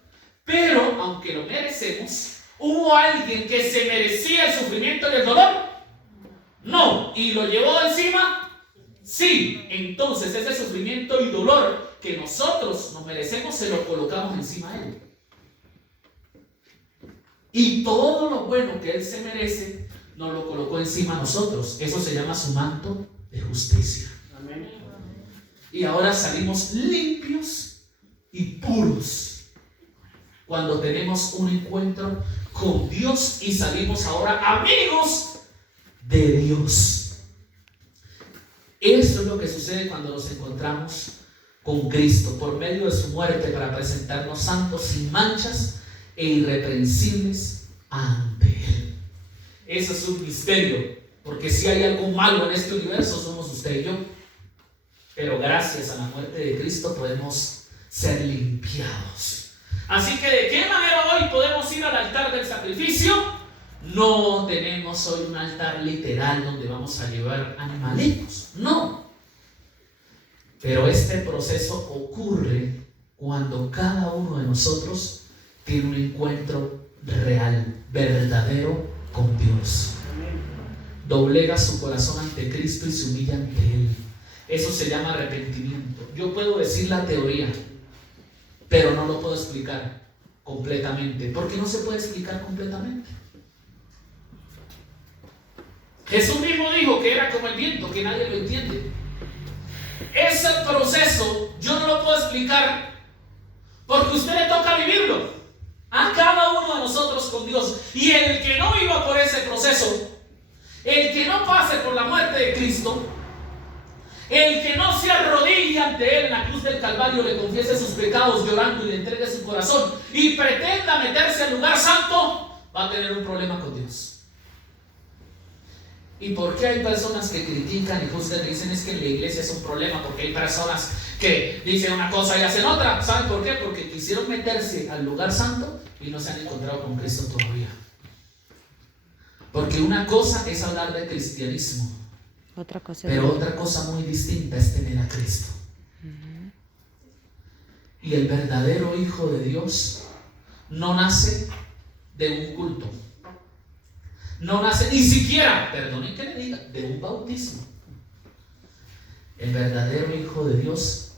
Pero aunque lo merecemos, ¿hubo alguien que se merecía el sufrimiento y el dolor? No. ¿Y lo llevó encima? Sí. Entonces ese sufrimiento y dolor que nosotros nos merecemos, se lo colocamos encima de Él. Y todo lo bueno que Él se merece, nos lo colocó encima a nosotros. Eso se llama su manto de justicia. Amén. Y ahora salimos limpios y puros cuando tenemos un encuentro con Dios y salimos ahora amigos de Dios. Eso es lo que sucede cuando nos encontramos con Cristo por medio de su muerte, para presentarnos santos, sin manchas e irreprensibles ante Él. Eso es un misterio, porque si hay algo malo en este universo, somos usted y yo. Pero gracias a la muerte de Cristo podemos ser limpiados. Así que ¿de qué manera hoy podemos ir al altar del sacrificio? No tenemos hoy un altar literal donde vamos a llevar animalitos, no. Pero este proceso ocurre cuando cada uno de nosotros tiene un encuentro real, verdadero con Dios. Doblega su corazón ante Cristo y se humilla ante Él. Eso se llama arrepentimiento. Yo puedo decir la teoría, pero no lo puedo explicar completamente. ¿Por qué no se puede explicar completamente? Jesús mismo dijo que era como el viento, que nadie lo entiende. Ese proceso yo no lo puedo explicar, porque a usted le toca vivirlo, a cada uno de nosotros con Dios. Y el que no viva por ese proceso, el que no pase por la muerte de Cristo, el que no se arrodille ante Él en la cruz del Calvario, le confiese sus pecados llorando y le entregue su corazón y pretenda meterse al lugar santo, va a tener un problema con Dios. ¿Y por qué hay personas que critican y juzgan y dicen es que en la iglesia es un problema? Porque hay personas que dicen una cosa y hacen otra. ¿Saben por qué? Porque quisieron meterse al lugar santo y no se han encontrado con Cristo todavía. Porque una cosa es hablar de cristianismo, pero otra cosa muy distinta es tener a Cristo. Y el verdadero Hijo de Dios no nace de un culto, no nace ni siquiera, perdonen que le diga, de un bautismo. El verdadero Hijo de Dios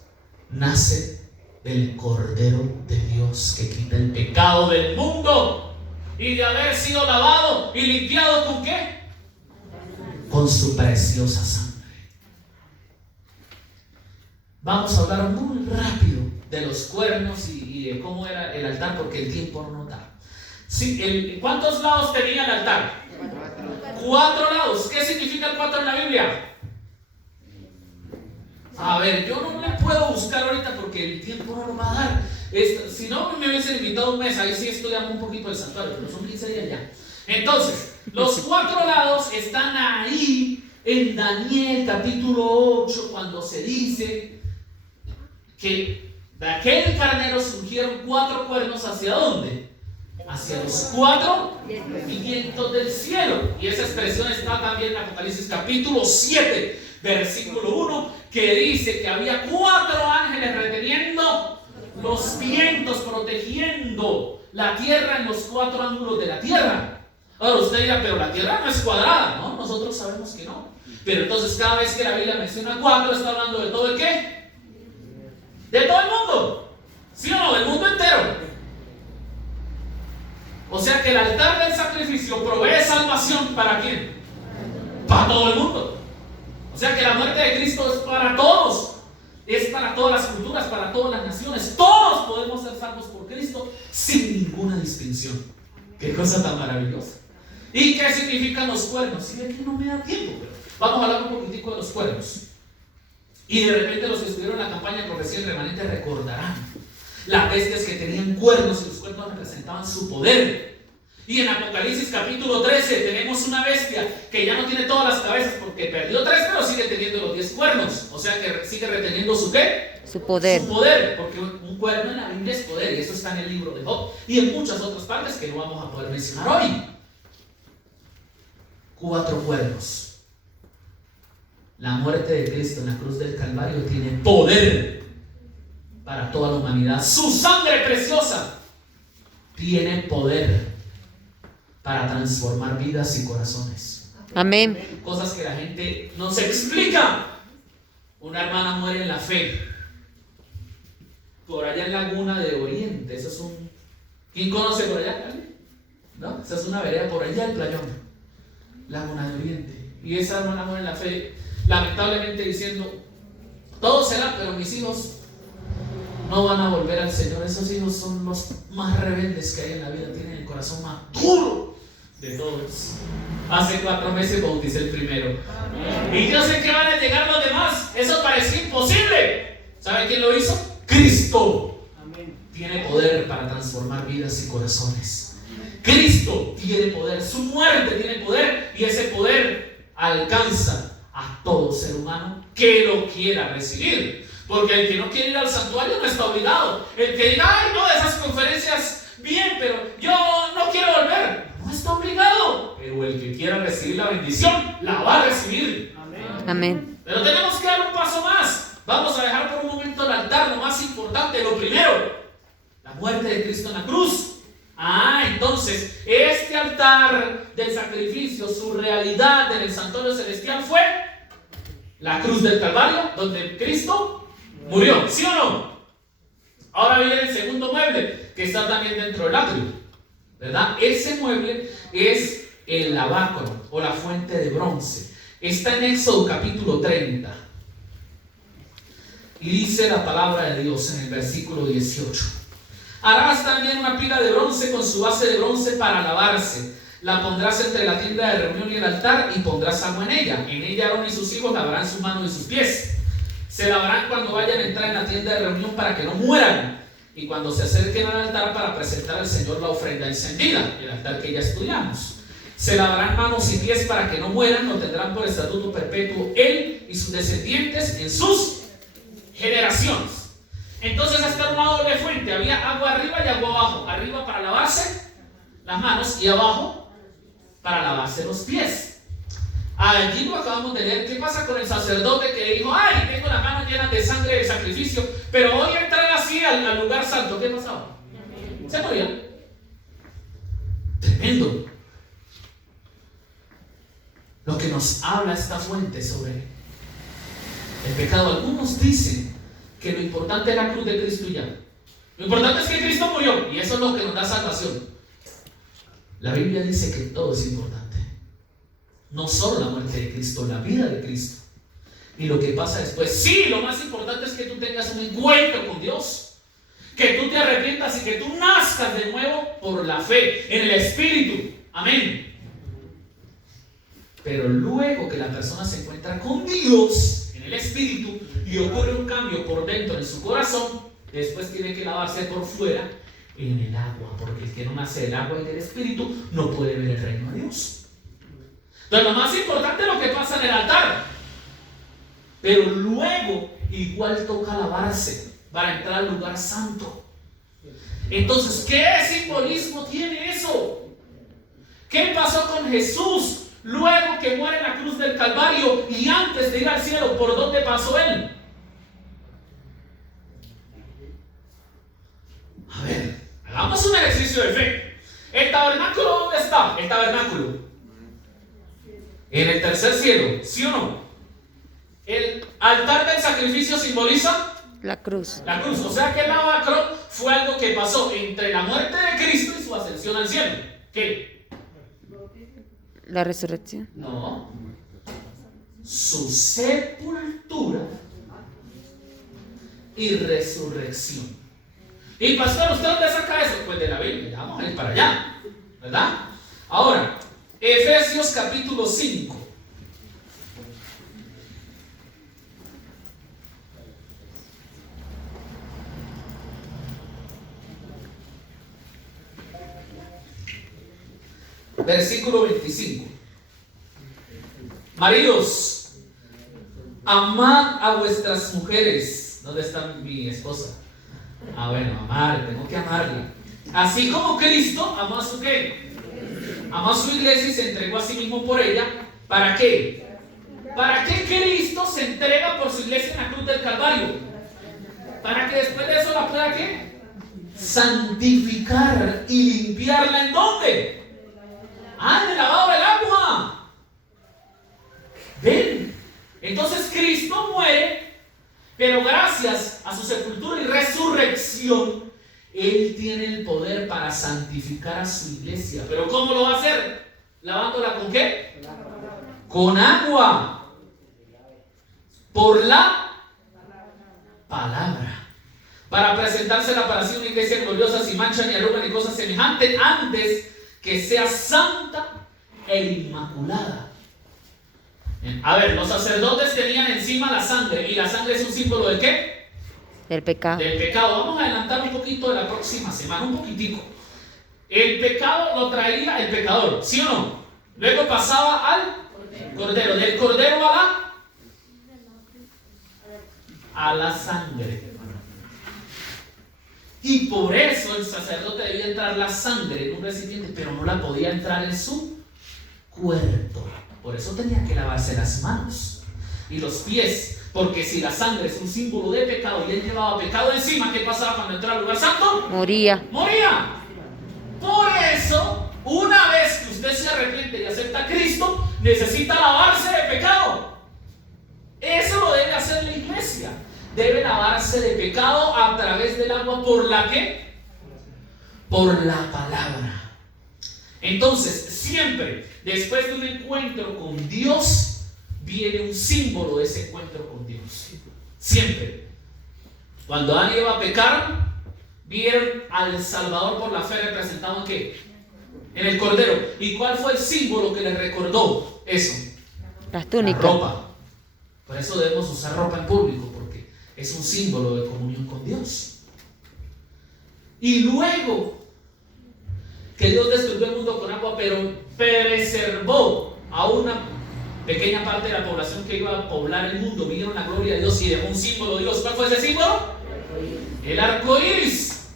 nace del Cordero de Dios que quita el pecado del mundo, y de haber sido lavado y limpiado ¿con qué? Con su preciosa sangre. Vamos a hablar muy rápido de los cuernos y de cómo era el altar, porque el tiempo no nos da. Sí, ¿cuántos lados tenía el altar? 4 lados. ¿Qué significa el 4 en la Biblia? A ver, yo no le puedo buscar ahorita porque el tiempo no nos va a dar. Si no me hubiesen invitado un mes, ahí sí estudiamos un poquito el santuario, pero son 15 días ya. Entonces, los 4 lados están ahí en Daniel capítulo 8, cuando se dice que de aquel carnero surgieron 4 cuernos. ¿Hacia dónde? hacia los 4 vientos del cielo. Y esa expresión está también en Apocalipsis capítulo 7, versículo 1, que dice que había 4 ángeles reteniendo los vientos, protegiendo la tierra en los 4 ángulos de la tierra. Ahora usted dirá, pero la tierra no es cuadrada, ¿no? Nosotros sabemos que no. Pero entonces cada vez que la Biblia menciona 4, está hablando de todo el ¿qué? De todo el mundo. ¿Sí o no? Del mundo entero. O sea que el altar del sacrificio provee salvación ¿para quién? Para todo el mundo. O sea que la muerte de Cristo es para todos. Es para todas las culturas, para todas las naciones. Todos podemos ser salvos por Cristo sin ninguna distinción. Qué cosa tan maravillosa. ¿Y qué significan los cuernos? Si es que no me da tiempo, pero vamos a hablar un poquitico de los cuernos. Y de repente los que estuvieron en la campaña de profecía remanente recordarán las bestias que tenían cuernos, y los cuernos representaban su poder. Y en Apocalipsis capítulo 13 tenemos una bestia que ya no tiene todas las cabezas porque perdió 3, pero sigue teniendo los 10 cuernos. O sea que sigue reteniendo su ¿qué? Su poder. Su poder, porque un cuerno en la Biblia es poder, y eso está en el libro de Job y en muchas otras partes que no vamos a poder mencionar hoy. 4 cuernos. La muerte de Cristo en la cruz del Calvario tiene poder para toda la humanidad. Su sangre preciosa tiene poder para transformar vidas y corazones. Amén. Cosas que la gente no se explica. Una hermana muere en la fe por allá en Laguna de Oriente. Eso es un... ¿Quién conoce por allá? ¿No? Esa es una vereda por allá, el Playón, Laguna de Oriente. Y esa hermana muere en la fe, lamentablemente diciendo: todo será, pero mis hijos no van a volver al Señor. Esos hijos son los más rebeldes que hay en la vida, tienen el corazón más duro de todos. Hace 4 meses bauticé el primero. Y yo sé que van a llegar los demás. Eso parecía imposible. ¿Sabe quién lo hizo? Cristo. Tiene poder para transformar vidas y corazones. Cristo tiene poder, su muerte tiene poder, y ese poder alcanza a todo ser humano que lo quiera recibir. Porque el que no quiere ir al santuario no está obligado. El que diga: ay, no, esas conferencias bien, pero yo no quiero volver, no está obligado. Pero el que quiera recibir la bendición la va a recibir. Amén. Pero tenemos que dar un paso más. Vamos a dejar por un momento el altar, lo más importante, lo primero: la muerte de Cristo en la cruz. Entonces este altar del sacrificio, su realidad en el santuario celestial fue la cruz del Calvario, donde Cristo murió, ¿sí o no? Ahora viene el segundo mueble que está también dentro del atrio, ¿verdad? Ese mueble es el lavacro o la fuente de bronce. Está en Éxodo capítulo 30 y dice la palabra de Dios en el versículo 18: harás también una pila de bronce con su base de bronce para lavarse. La pondrás entre la tienda de reunión y el altar, y pondrás agua en ella. En ella Aarón y sus hijos lavarán sus manos y sus pies. Se lavarán cuando vayan a entrar en la tienda de reunión para que no mueran, y cuando se acerquen al altar para presentar al Señor la ofrenda encendida, el altar que ya estudiamos. Se lavarán manos y pies para que no mueran, lo tendrán por estatuto perpetuo él y sus descendientes en sus generaciones. Entonces esta era una doble fuente, había agua arriba y agua abajo. Arriba para lavarse las manos y abajo para lavarse los pies. Allí lo acabamos de leer. ¿Qué pasa con el sacerdote que dijo: ay, tengo las manos llenas de sangre de sacrificio, pero voy a entrar así al lugar santo? ¿Qué pasaba? Se moría. Tremendo lo que nos habla esta fuente sobre el pecado. Algunos dicen que lo importante es la cruz de Cristo y ya. Lo importante es que Cristo murió y eso es lo que nos da salvación. La Biblia dice que todo es importante. No solo la muerte de Cristo, la vida de Cristo y lo que pasa después. Sí, lo más importante es que tú tengas un encuentro con Dios, que tú te arrepientas y que tú nazcas de nuevo por la fe en el Espíritu. Amén. Pero luego que la persona se encuentra con Dios en el Espíritu y ocurre un cambio por dentro en su corazón, después tiene que lavarse por fuera en el agua, porque el que no nace del agua y del Espíritu no puede ver el reino de Dios. Entonces lo más importante es lo que pasa en el altar, pero luego igual toca lavarse para entrar al lugar santo. Entonces, ¿qué simbolismo tiene eso? ¿Qué pasó con Jesús luego que muere en la cruz del Calvario y antes de ir al cielo, por dónde pasó él? A ver, hagamos un ejercicio de fe. ¿El tabernáculo dónde está? El tabernáculo en el tercer cielo, ¿sí o no? El altar del sacrificio simboliza La cruz. la cruz. O sea que el lavacro fue algo que pasó entre la muerte de Cristo y su ascensión al cielo. ¿Qué? La resurrección. No. Su sepultura y resurrección. Y pastor, ¿usted dónde saca eso? Pues de la Biblia. Vamos a ir para allá, ¿verdad? Ahora, Efesios capítulo 5. Versículo 25. Maridos, amad a vuestras mujeres. ¿Dónde está mi esposa? Bueno, amar, tengo que amarla. Así como Cristo amó a su ¿qué? Amó a su iglesia y se entregó a sí mismo por ella. ¿Para qué? ¿Para qué Cristo se entrega por su iglesia en la cruz del Calvario? Para que después de eso la pueda ¿qué? Santificar y limpiarla. ¿En dónde? En el lavado del agua. ¿Ven? Entonces Cristo muere, pero gracias a su sepultura y resurrección, Él tiene el poder para santificar a su iglesia. ¿Pero cómo lo va a hacer? ¿Lavándola con qué? Con agua. Por la palabra. Para presentársela para sí una iglesia gloriosa, sin mancha ni arruga ni cosa semejante, antes que sea santa e inmaculada. A ver, los sacerdotes tenían encima la sangre, y la sangre es un símbolo ¿de qué? Del pecado. Del pecado. Vamos a adelantar un poquito de la próxima semana, un poquitico. El pecado lo traía el pecador, ¿sí o no? Luego pasaba al cordero, del cordero a la sangre. Y por eso el sacerdote debía entrar la sangre en un recipiente, pero no la podía entrar en su cuerpo. Por eso tenía que lavarse las manos y los pies, porque si la sangre es un símbolo de pecado y él llevaba pecado encima, ¿qué pasaba cuando entraba al lugar santo? Moría. Moría. Por eso, una vez que usted se arrepiente y acepta a Cristo, necesita lavarse de pecado. Eso lo debe hacer la iglesia. Debe lavarse de pecado a través del agua. ¿Por la qué? Por la palabra. Entonces, siempre después de un encuentro con Dios, viene un símbolo de ese encuentro con Dios. Siempre. Cuando Adán y Eva pecaron, vieron al Salvador por la fe representado ¿en qué? En el Cordero. ¿Y cuál fue el símbolo que les recordó eso? Las túnicas. La ropa. Por eso debemos usar ropa en público, porque es un símbolo de comunión con Dios. Y luego que Dios destruyó el mundo con agua, pero preservó a una pequeña parte de la población que iba a poblar el mundo, vieron la gloria de Dios y dejó un símbolo de Dios. ¿Cuál fue ese símbolo? El arco iris.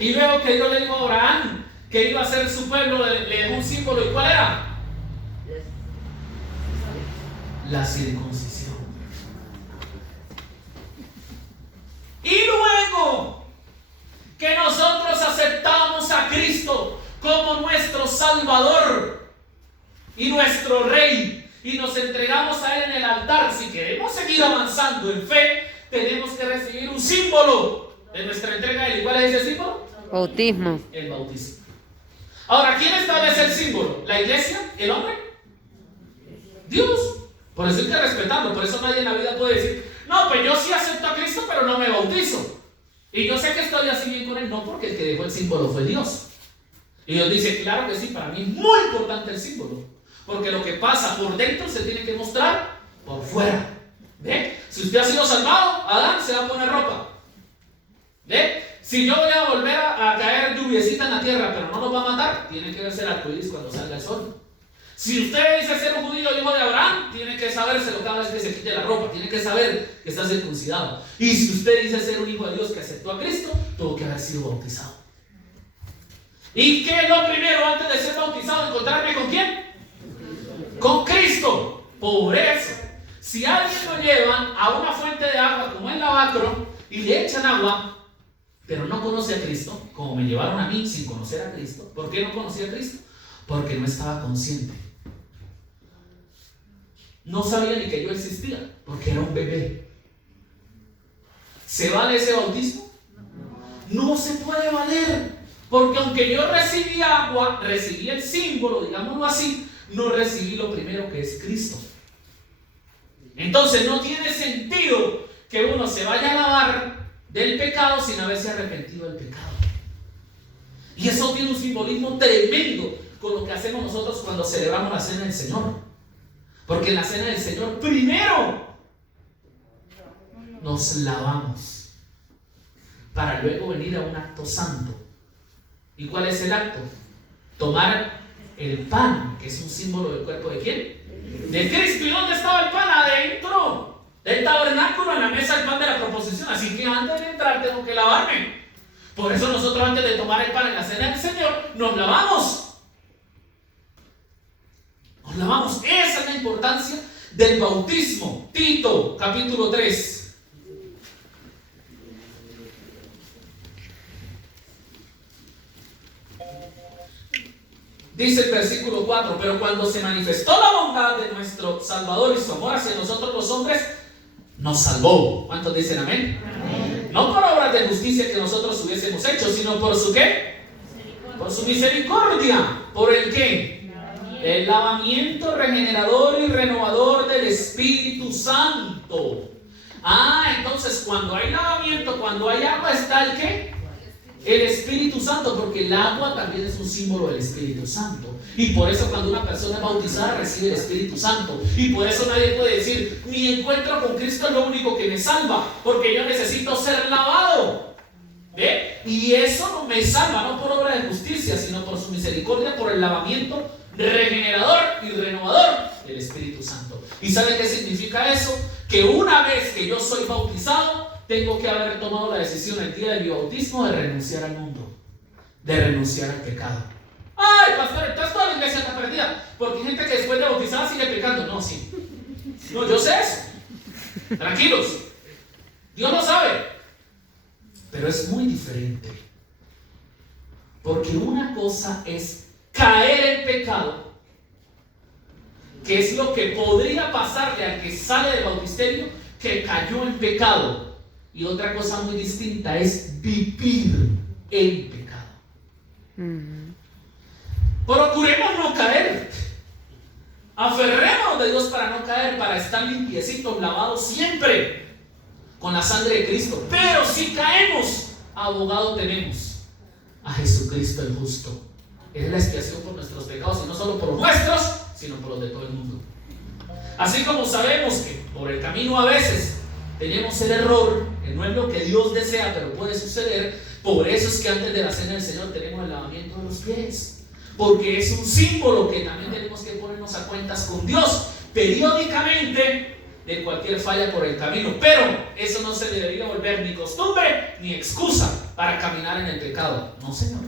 Y luego que Dios le dijo a Abraham que iba a ser su pueblo, le dejó un símbolo. ¿Y cuál era? La circuncisión. Y luego que nosotros aceptamos a Cristo como nuestro Salvador y nuestro Rey, y nos entregamos a Él en el altar, si queremos seguir avanzando en fe, tenemos que recibir un símbolo de nuestra entrega a Él. ¿Y cuál es ese símbolo? Bautismo. El bautismo. Ahora, ¿quién establece el símbolo? ¿La iglesia? ¿El hombre? Dios. Por eso hay que respetarlo. Por eso nadie en la vida puede decir, no, pues yo sí acepto a Cristo, pero no me bautizo. Y yo sé que estoy así bien con Él. No, porque el que dejó el símbolo fue Dios. Y Dios dice, claro que sí, para mí es muy importante el símbolo. Porque lo que pasa por dentro se tiene que mostrar por fuera. ¿Ve? Si usted ha sido salvado, Adán se va a poner ropa. ¿Ve? Si yo voy a volver a caer lluviecita en la tierra, pero no nos va a matar, tiene que verse el arcoíris cuando salga el sol. Si usted dice ser un judío hijo de Abraham, tiene que sabérselo cada vez que se quite la ropa, tiene que saber que está circuncidado. Y si usted dice ser un hijo de Dios que aceptó a Cristo, tuvo que haber sido bautizado. ¿Y qué es lo primero antes de ser bautizado? ¿Encontrarme con quién? Con Cristo. Por eso, si alguien lo llevan a una fuente de agua como el lavacro y le echan agua, pero no conoce a Cristo, como me llevaron a mí sin conocer a Cristo. ¿Por qué no conocía a Cristo? Porque no estaba consciente. No sabía ni que yo existía, porque era un bebé. ¿Se vale ese bautismo? No se puede valer, porque aunque yo recibí agua, recibí el símbolo, digámoslo así, no recibí lo primero que es Cristo. Entonces no tiene sentido que uno se vaya a lavar del pecado sin haberse arrepentido del pecado. Y eso tiene un simbolismo tremendo con lo que hacemos nosotros cuando celebramos la cena del Señor. Porque en la cena del Señor primero nos lavamos para luego venir a un acto santo. ¿Y cuál es el acto? Tomar el pan, que es un símbolo del cuerpo ¿de quién? De Cristo. ¿Y dónde estaba el pan? Adentro del tabernáculo, en la mesa del pan de la proposición. Así que antes de entrar tengo que lavarme. Por eso nosotros antes de tomar el pan en la cena del Señor nos lavamos. Nos lavamos. Esa es la importancia del bautismo. Tito, capítulo 3. Dice el versículo 4: pero cuando se manifestó la bondad de nuestro Salvador y su amor hacia nosotros los hombres, nos salvó. ¿Cuántos dicen amén? Amén. No por obras de justicia que nosotros hubiésemos hecho, sino por su ¿qué? Por su misericordia. ¿Por el qué? El lavamiento regenerador y renovador del Espíritu Santo. Entonces cuando hay lavamiento, cuando hay agua, está el ¿qué? El Espíritu Santo, porque el agua también es un símbolo del Espíritu Santo. Y por eso cuando una persona es bautizada recibe el Espíritu Santo. Y por eso nadie puede decir, mi encuentro con Cristo es lo único que me salva, porque yo necesito ser lavado. ¿Ve? Y eso no me salva, no por obra de justicia, sino por su misericordia, por el lavamiento regenerador y renovador del Espíritu Santo. ¿Y sabe qué significa eso? Que una vez que yo soy bautizado, tengo que haber tomado la decisión el día de mi bautismo de renunciar al mundo, de renunciar al pecado. Ay, pastor, entonces toda la iglesia está perdida, porque hay gente que después de bautizada sigue pecando. No, sí. No, yo sé eso. Tranquilos. Dios lo sabe. Pero es muy diferente. Porque una cosa es caer en pecado, que es lo que podría pasarle al que sale del bautisterio, que cayó en pecado. Y otra cosa muy distinta es vivir en pecado. Procuremos no caer. Aferrémonos de Dios para no caer, para estar limpiecitos, lavados siempre con la sangre de Cristo. Pero si caemos, abogado tenemos a Jesucristo el justo. Es la expiación por nuestros pecados, y no solo por los nuestros, sino por los de todo el mundo. Así como sabemos que por el camino a veces tenemos el error, que no es lo que Dios desea, pero puede suceder. Por eso es que antes de la cena del Señor tenemos el lavamiento de los pies, porque es un símbolo que también tenemos que ponernos a cuentas con Dios periódicamente de cualquier falla por el camino. Pero eso no se debería volver ni costumbre ni excusa para caminar en el pecado. No, Señor.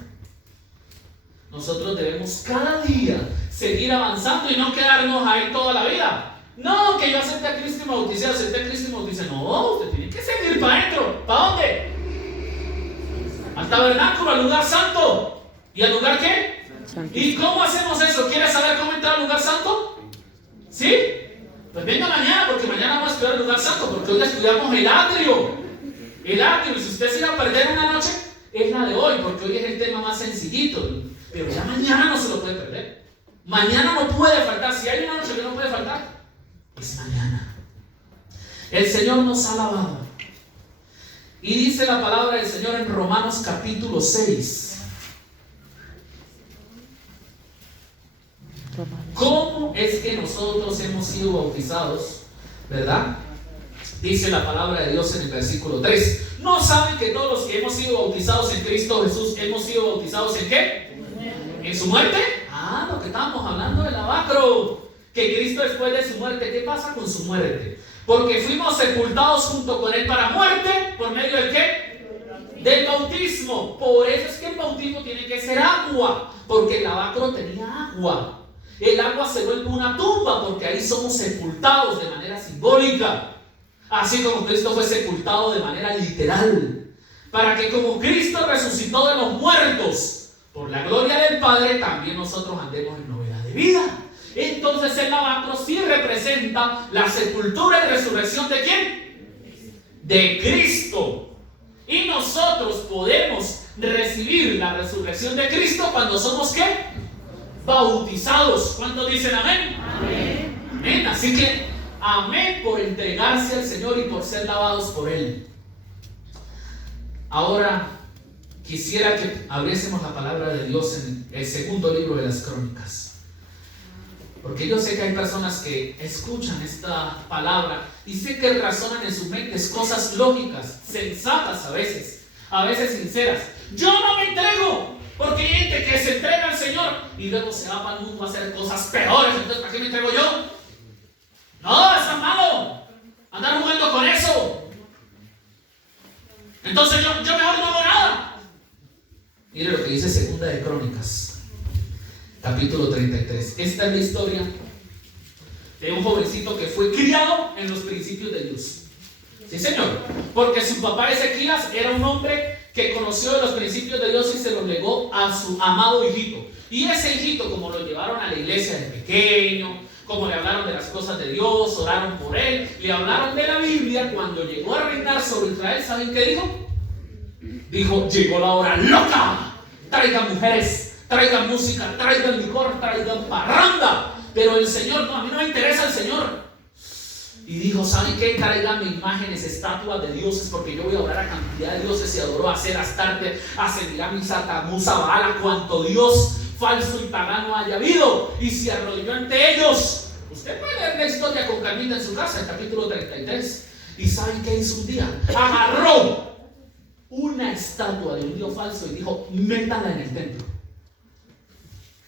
Nosotros debemos cada día seguir avanzando y no quedarnos ahí toda la vida. No, que yo acepté a Cristo y me bauticé, acepté a Cristo y me bauticé. No, usted tiene que seguir para adentro. ¿Para dónde? Al tabernáculo, al lugar santo. ¿Y al lugar qué? Santo. ¿Y cómo hacemos eso? ¿Quieres saber cómo entrar al lugar santo? ¿Sí? Pues venga mañana, porque mañana vamos a estudiar el lugar santo, porque hoy estudiamos el atrio. El atrio, y si usted se iba a perder una noche, es la de hoy, porque hoy es el tema más sencillito. Pero ya mañana no se lo puede perder. Mañana no puede faltar. Si hay una noche que no puede faltar, es mañana. El Señor nos ha lavado. Y dice la palabra del Señor en Romanos capítulo 6. ¿Cómo es que nosotros hemos sido bautizados? ¿Verdad? Dice la palabra de Dios en el versículo 3. ¿No saben que todos los que hemos sido bautizados en Cristo Jesús hemos sido bautizados en qué? ¿En su muerte? Lo que estábamos hablando del lavacro. Que Cristo después de su muerte, ¿qué pasa con su muerte? Porque fuimos sepultados junto con Él para muerte, ¿por medio del qué? del bautismo. Por eso es que el bautismo tiene que ser agua, porque el lavacro tenía agua. El agua se vuelve una tumba porque ahí somos sepultados de manera simbólica, así como Cristo fue sepultado de manera literal, para que como Cristo resucitó de los muertos por la gloria del Padre, también nosotros andemos en novedad de vida. Entonces el lavacro sí representa la sepultura y resurrección ¿de quién? De Cristo. Y nosotros podemos recibir la resurrección de Cristo cuando somos ¿qué? Bautizados. ¿Cuántos dicen amén? Amén. Amén. Así que amén por entregarse al Señor y por ser lavados por Él. Ahora quisiera que abriésemos la palabra de Dios en el segundo libro de las Crónicas. Porque yo sé que hay personas que escuchan esta palabra y sé que razonan en sus mentes cosas lógicas, sensatas a veces sinceras. Yo no me entrego, porque hay gente que se entrega al Señor y luego se va para el mundo a hacer cosas peores. Entonces, ¿para qué me entrego yo? No, es tan malo andar jugando con eso. Entonces yo mejor no hago nada. Mire lo que dice Segunda de Crónicas, capítulo 33. Esta es la historia de un jovencito que fue criado en los principios de Dios. Sí, señor. Porque su papá Ezequías era un hombre que conoció de los principios de Dios y se los legó a su amado hijito. Y ese hijito, como lo llevaron a la iglesia de pequeño, como le hablaron de las cosas de Dios, oraron por él, le hablaron de la Biblia, cuando llegó a reinar sobre Israel, ¿saben qué dijo? Dijo, llegó la hora loca. Traigan mujeres, traigan música, traigan licor, traigan parranda. Pero el Señor, no, a mí no me interesa el Señor. Y dijo, ¿saben qué? Tráiganme imágenes, estatuas de dioses, porque yo voy a orar a cantidad de dioses. Y adoró a Cera, Astarte, a Semiramis, a Tamuz, a Baal, a cuanto Dios falso y pagano haya habido, y se arrodilló ante ellos. Usted puede leer la historia con calmita en su casa, el capítulo 33. ¿Y saben qué hizo un día? Agarró una estatua de un dios falso y dijo, métala en el templo.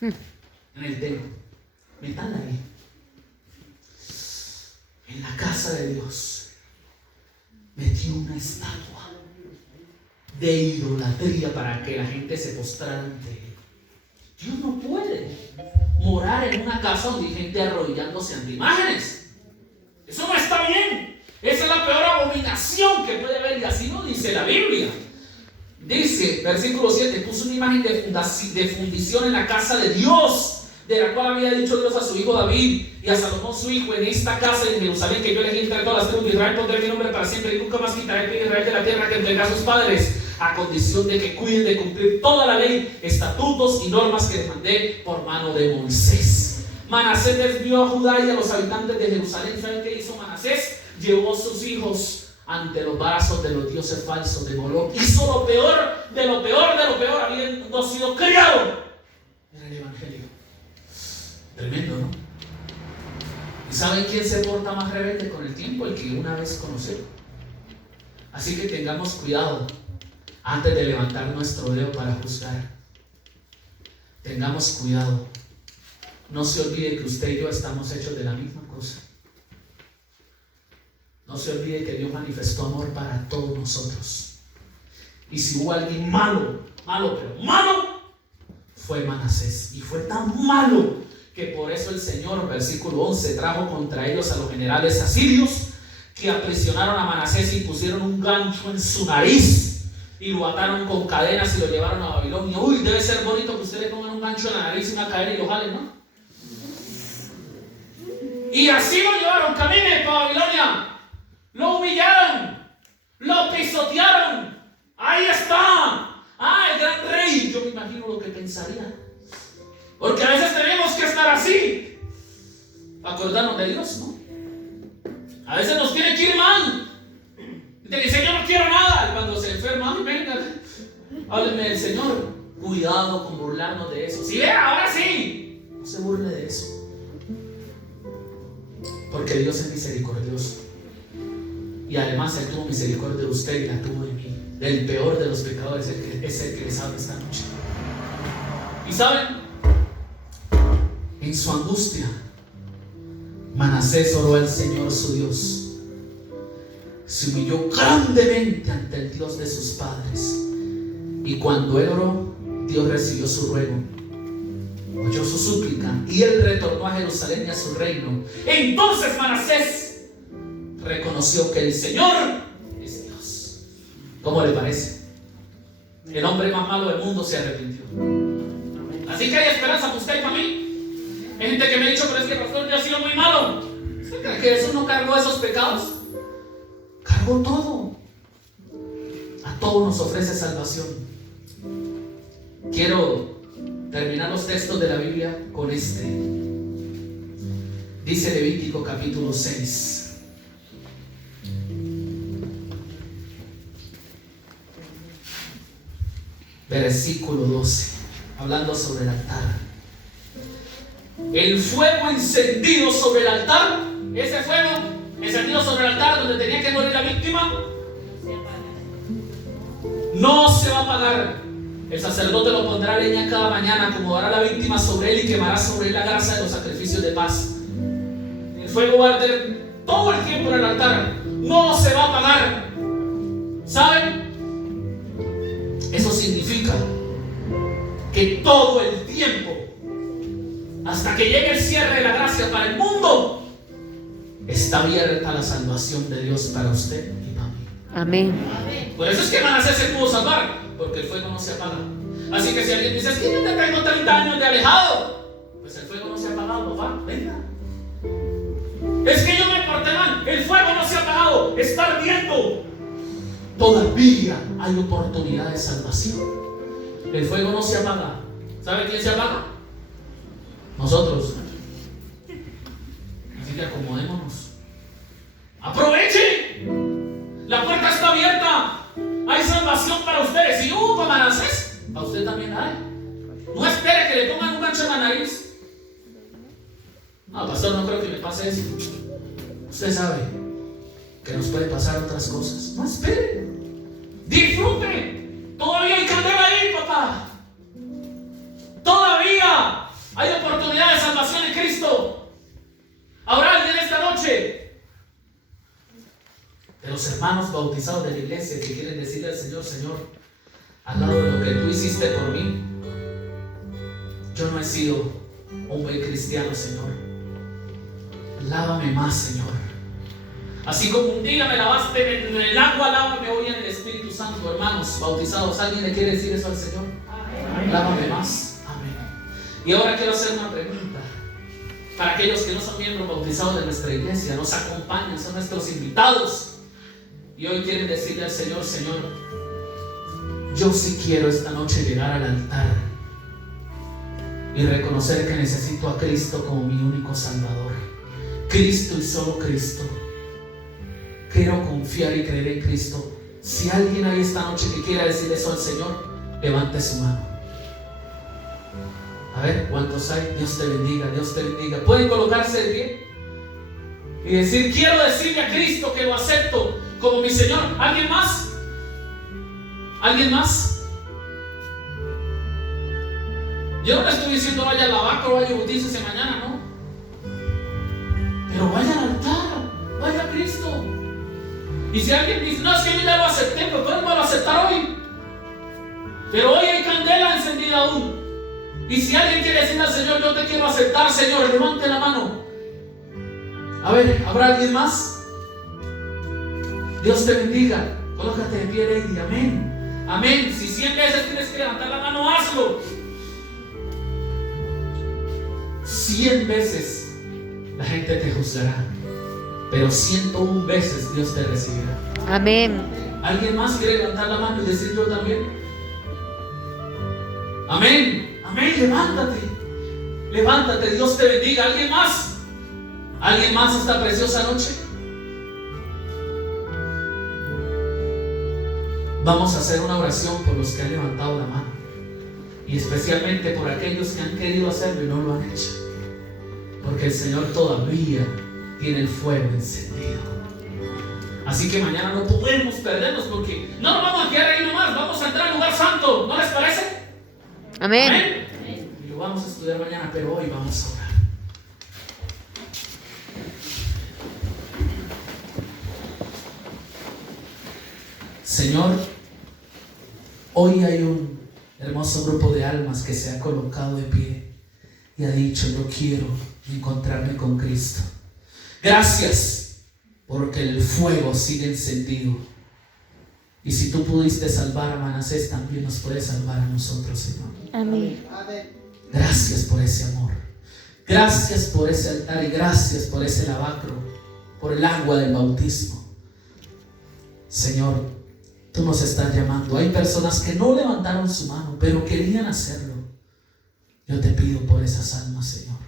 En el templo. Métala ahí. En la casa de Dios metió una estatua de idolatría para que la gente se postrara ante él. Dios no puede morar en una casa donde hay gente arrodillándose ante imágenes. Eso no está bien. Esa es la peor abominación que puede haber, y así lo dice la Biblia. Dice, versículo 7, puso una imagen de fundición en la casa de Dios, de la cual había dicho Dios a su hijo David y a Salomón su hijo: en esta casa en Jerusalén que yo elegí entre todas las tribus de Israel, pondré mi nombre para siempre y nunca más quitaré el pie de Israel de la tierra que entregó a sus padres, a condición de que cuiden de cumplir toda la ley, estatutos y normas que les mandé por mano de Moisés. Manasés desvió a Judá y a los habitantes de Jerusalén. ¿Saben qué hizo Manasés? Llevó a sus hijos ante los brazos de los dioses falsos de Moloc. Hizo lo peor de lo peor de lo peor, habiendo sido criado en el evangelio. Tremendo, ¿no? ¿Y saben quién se porta más rebelde con el tiempo? El que una vez conoció. Así que tengamos cuidado antes de levantar nuestro dedo para juzgar. Tengamos cuidado. No se olvide que usted y yo estamos hechos de la misma cosa. No se olvide que Dios manifestó amor para todos nosotros. Y si hubo alguien malo, pero malo, fue Manasés. Y fue tan malo que por eso el Señor, versículo 11, trajo contra ellos a los generales asirios, que aprisionaron a Manasés y pusieron un gancho en su nariz y lo ataron con cadenas y lo llevaron a Babilonia. Uy, debe ser bonito que ustedes le pongan un gancho en la nariz y una cadena y lo jalen, ¿no? Y así lo llevaron, camine para Babilonia. Lo humillaron, lo pisotearon. Ahí está. El gran rey. Yo me imagino lo que pensaría. Porque a veces tenemos que estar así, acordarnos de Dios, ¿no? A veces nos tiene que ir mal. Te dice, yo no quiero nada. Cuando se enferma, venga, hábleme del Señor. Cuidado con burlarnos de eso. Si vea, ahora sí, no se burle de eso. Porque Dios es misericordioso. Y además Él tuvo misericordia de usted y la tuvo de mí. Del peor de los pecadores es el que les habla esta noche. Y saben, en su angustia, Manasés oró al Señor su Dios. se humilló grandemente ante el Dios de sus padres. Y cuando él oró, Dios recibió su ruego, oyó su súplica, y él retornó a Jerusalén y a su reino. Entonces Manasés reconoció que el Señor es Dios. ¿Cómo le parece? El hombre más malo del mundo se arrepintió. Así que hay esperanza para usted y para mí. Hay gente que me ha dicho, pero es que el pastor ya ha sido muy malo. ¿Usted cree que Jesús no cargó esos pecados? Cargó todo. A todos nos ofrece salvación. Quiero terminar los textos de la Biblia con este. Dice Levítico capítulo 6. Versículo 12. Hablando sobre el altar. El fuego encendido sobre el altar, ese fuego encendido sobre el altar donde tenía que morir la víctima, no se va a apagar. El sacerdote lo pondrá leña cada mañana, acomodará la víctima sobre él y quemará sobre él la grasa de los sacrificios de paz. El fuego va a arder todo el tiempo en el altar, no se va a apagar. ¿Saben? Eso significa que todo el tiempo, hasta que llegue el cierre de la gracia para el mundo, está abierta la salvación de Dios para usted y para mí. Amén. Por eso es que Manasés se pudo salvar, porque el fuego no se apaga. Así que si alguien dice, es que yo te tengo 30 años de alejado, pues el fuego no se ha apagado, papá, venga. Es que yo me porté mal, el fuego no se ha apagado, está ardiendo. Todavía hay oportunidad de salvación. El fuego no se apaga. ¿Sabe quién se apaga? Nosotros. Así que acomodémonos. ¡Aprovechen! La puerta está abierta. Hay salvación para ustedes. Y para Manasés, para usted también hay. No espere que le pongan un gancho en la nariz. No, pastor, no creo que me pase eso. Usted sabe que nos puede pasar otras cosas. No espere. Disfrute. Todavía hay candela ahí, papá. Todavía hay oportunidad de salvación en Cristo. ¿Habrá alguien esta noche de los hermanos bautizados de la iglesia que quieren decirle al Señor, Señor, al lado de lo que tú hiciste por mí, yo no he sido un buen cristiano, Señor? Lávame más, Señor. Así como un día me lavaste en el agua, lávame hoy en el Espíritu Santo. Hermanos bautizados, ¿alguien le quiere decir eso al Señor? Amén. Lávame más. Amén. Y ahora quiero hacer una pregunta. Para aquellos que no son miembros bautizados de nuestra iglesia, nos acompañan, son nuestros invitados. Y hoy quieren decirle al Señor, Señor, yo sí quiero esta noche llegar al altar y reconocer que necesito a Cristo como mi único Salvador. Cristo y solo Cristo. Quiero confiar y creer en Cristo. Si alguien hay esta noche que quiera decir eso al Señor, levante su mano. A ver, ¿cuántos hay? Dios te bendiga, Dios te bendiga. ¿Pueden colocarse de pie? Y decir, quiero decirle a Cristo que lo acepto como mi Señor. ¿Alguien más? ¿Alguien más? Yo no le estoy diciendo vaya a la vaca o vaya a bautícese mañana, ¿no? Pero vaya al altar, vaya a Cristo. Y si alguien dice, no, es que yo ya lo acepté, pues podemos aceptar hoy. Pero hoy hay candela encendida aún. Y si alguien quiere decirle al Señor, yo te quiero aceptar, Señor, levante la mano. A ver, ¿habrá alguien más? Dios te bendiga. Colócate de pie, Lady. Amén. Amén. Si 100 veces tienes que levantar la mano, hazlo. 100 veces la gente te juzgará, pero 101 veces Dios te recibirá. Amén. ¿Alguien más quiere levantar la mano y decir yo también? Amén. Amén. Levántate. Levántate. Dios te bendiga. ¿Alguien más? ¿Alguien más esta preciosa noche? Vamos a hacer una oración por los que han levantado la mano, y especialmente por aquellos que han querido hacerlo y no lo han hecho, porque el Señor todavía tiene el fuego encendido. Así que mañana no podemos perdernos, porque no nos vamos a quedar ahí nomás, vamos a entrar al lugar santo. ¿No les parece? Amén. Amén. Y lo vamos a estudiar mañana, pero hoy vamos a orar. Señor, hoy hay un hermoso grupo de almas que se ha colocado de pie y ha dicho: yo quiero encontrarme con Cristo. Gracias porque el fuego sigue encendido. Y si tú pudiste salvar a Manasés, también nos puedes salvar a nosotros, Señor. Amén. Gracias por ese amor. Gracias por ese altar y gracias por ese lavacro, por el agua del bautismo. Señor, tú nos estás llamando. Hay personas que no levantaron su mano, pero querían hacerlo. Yo te pido por esas almas, Señor.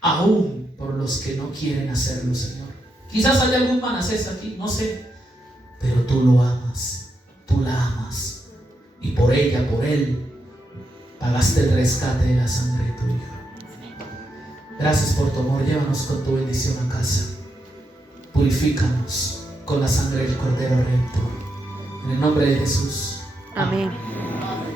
Aún por los que no quieren hacerlo, Señor. Quizás haya algún Manasés aquí, no sé. Pero tú lo amas, tú la amas. Y por ella, por él, pagaste el rescate de la sangre de tu Hijo. Gracias por tu amor. Llévanos con tu bendición a casa. Purifícanos con la sangre del Cordero Redentor. En el nombre de Jesús. Amén. Amén.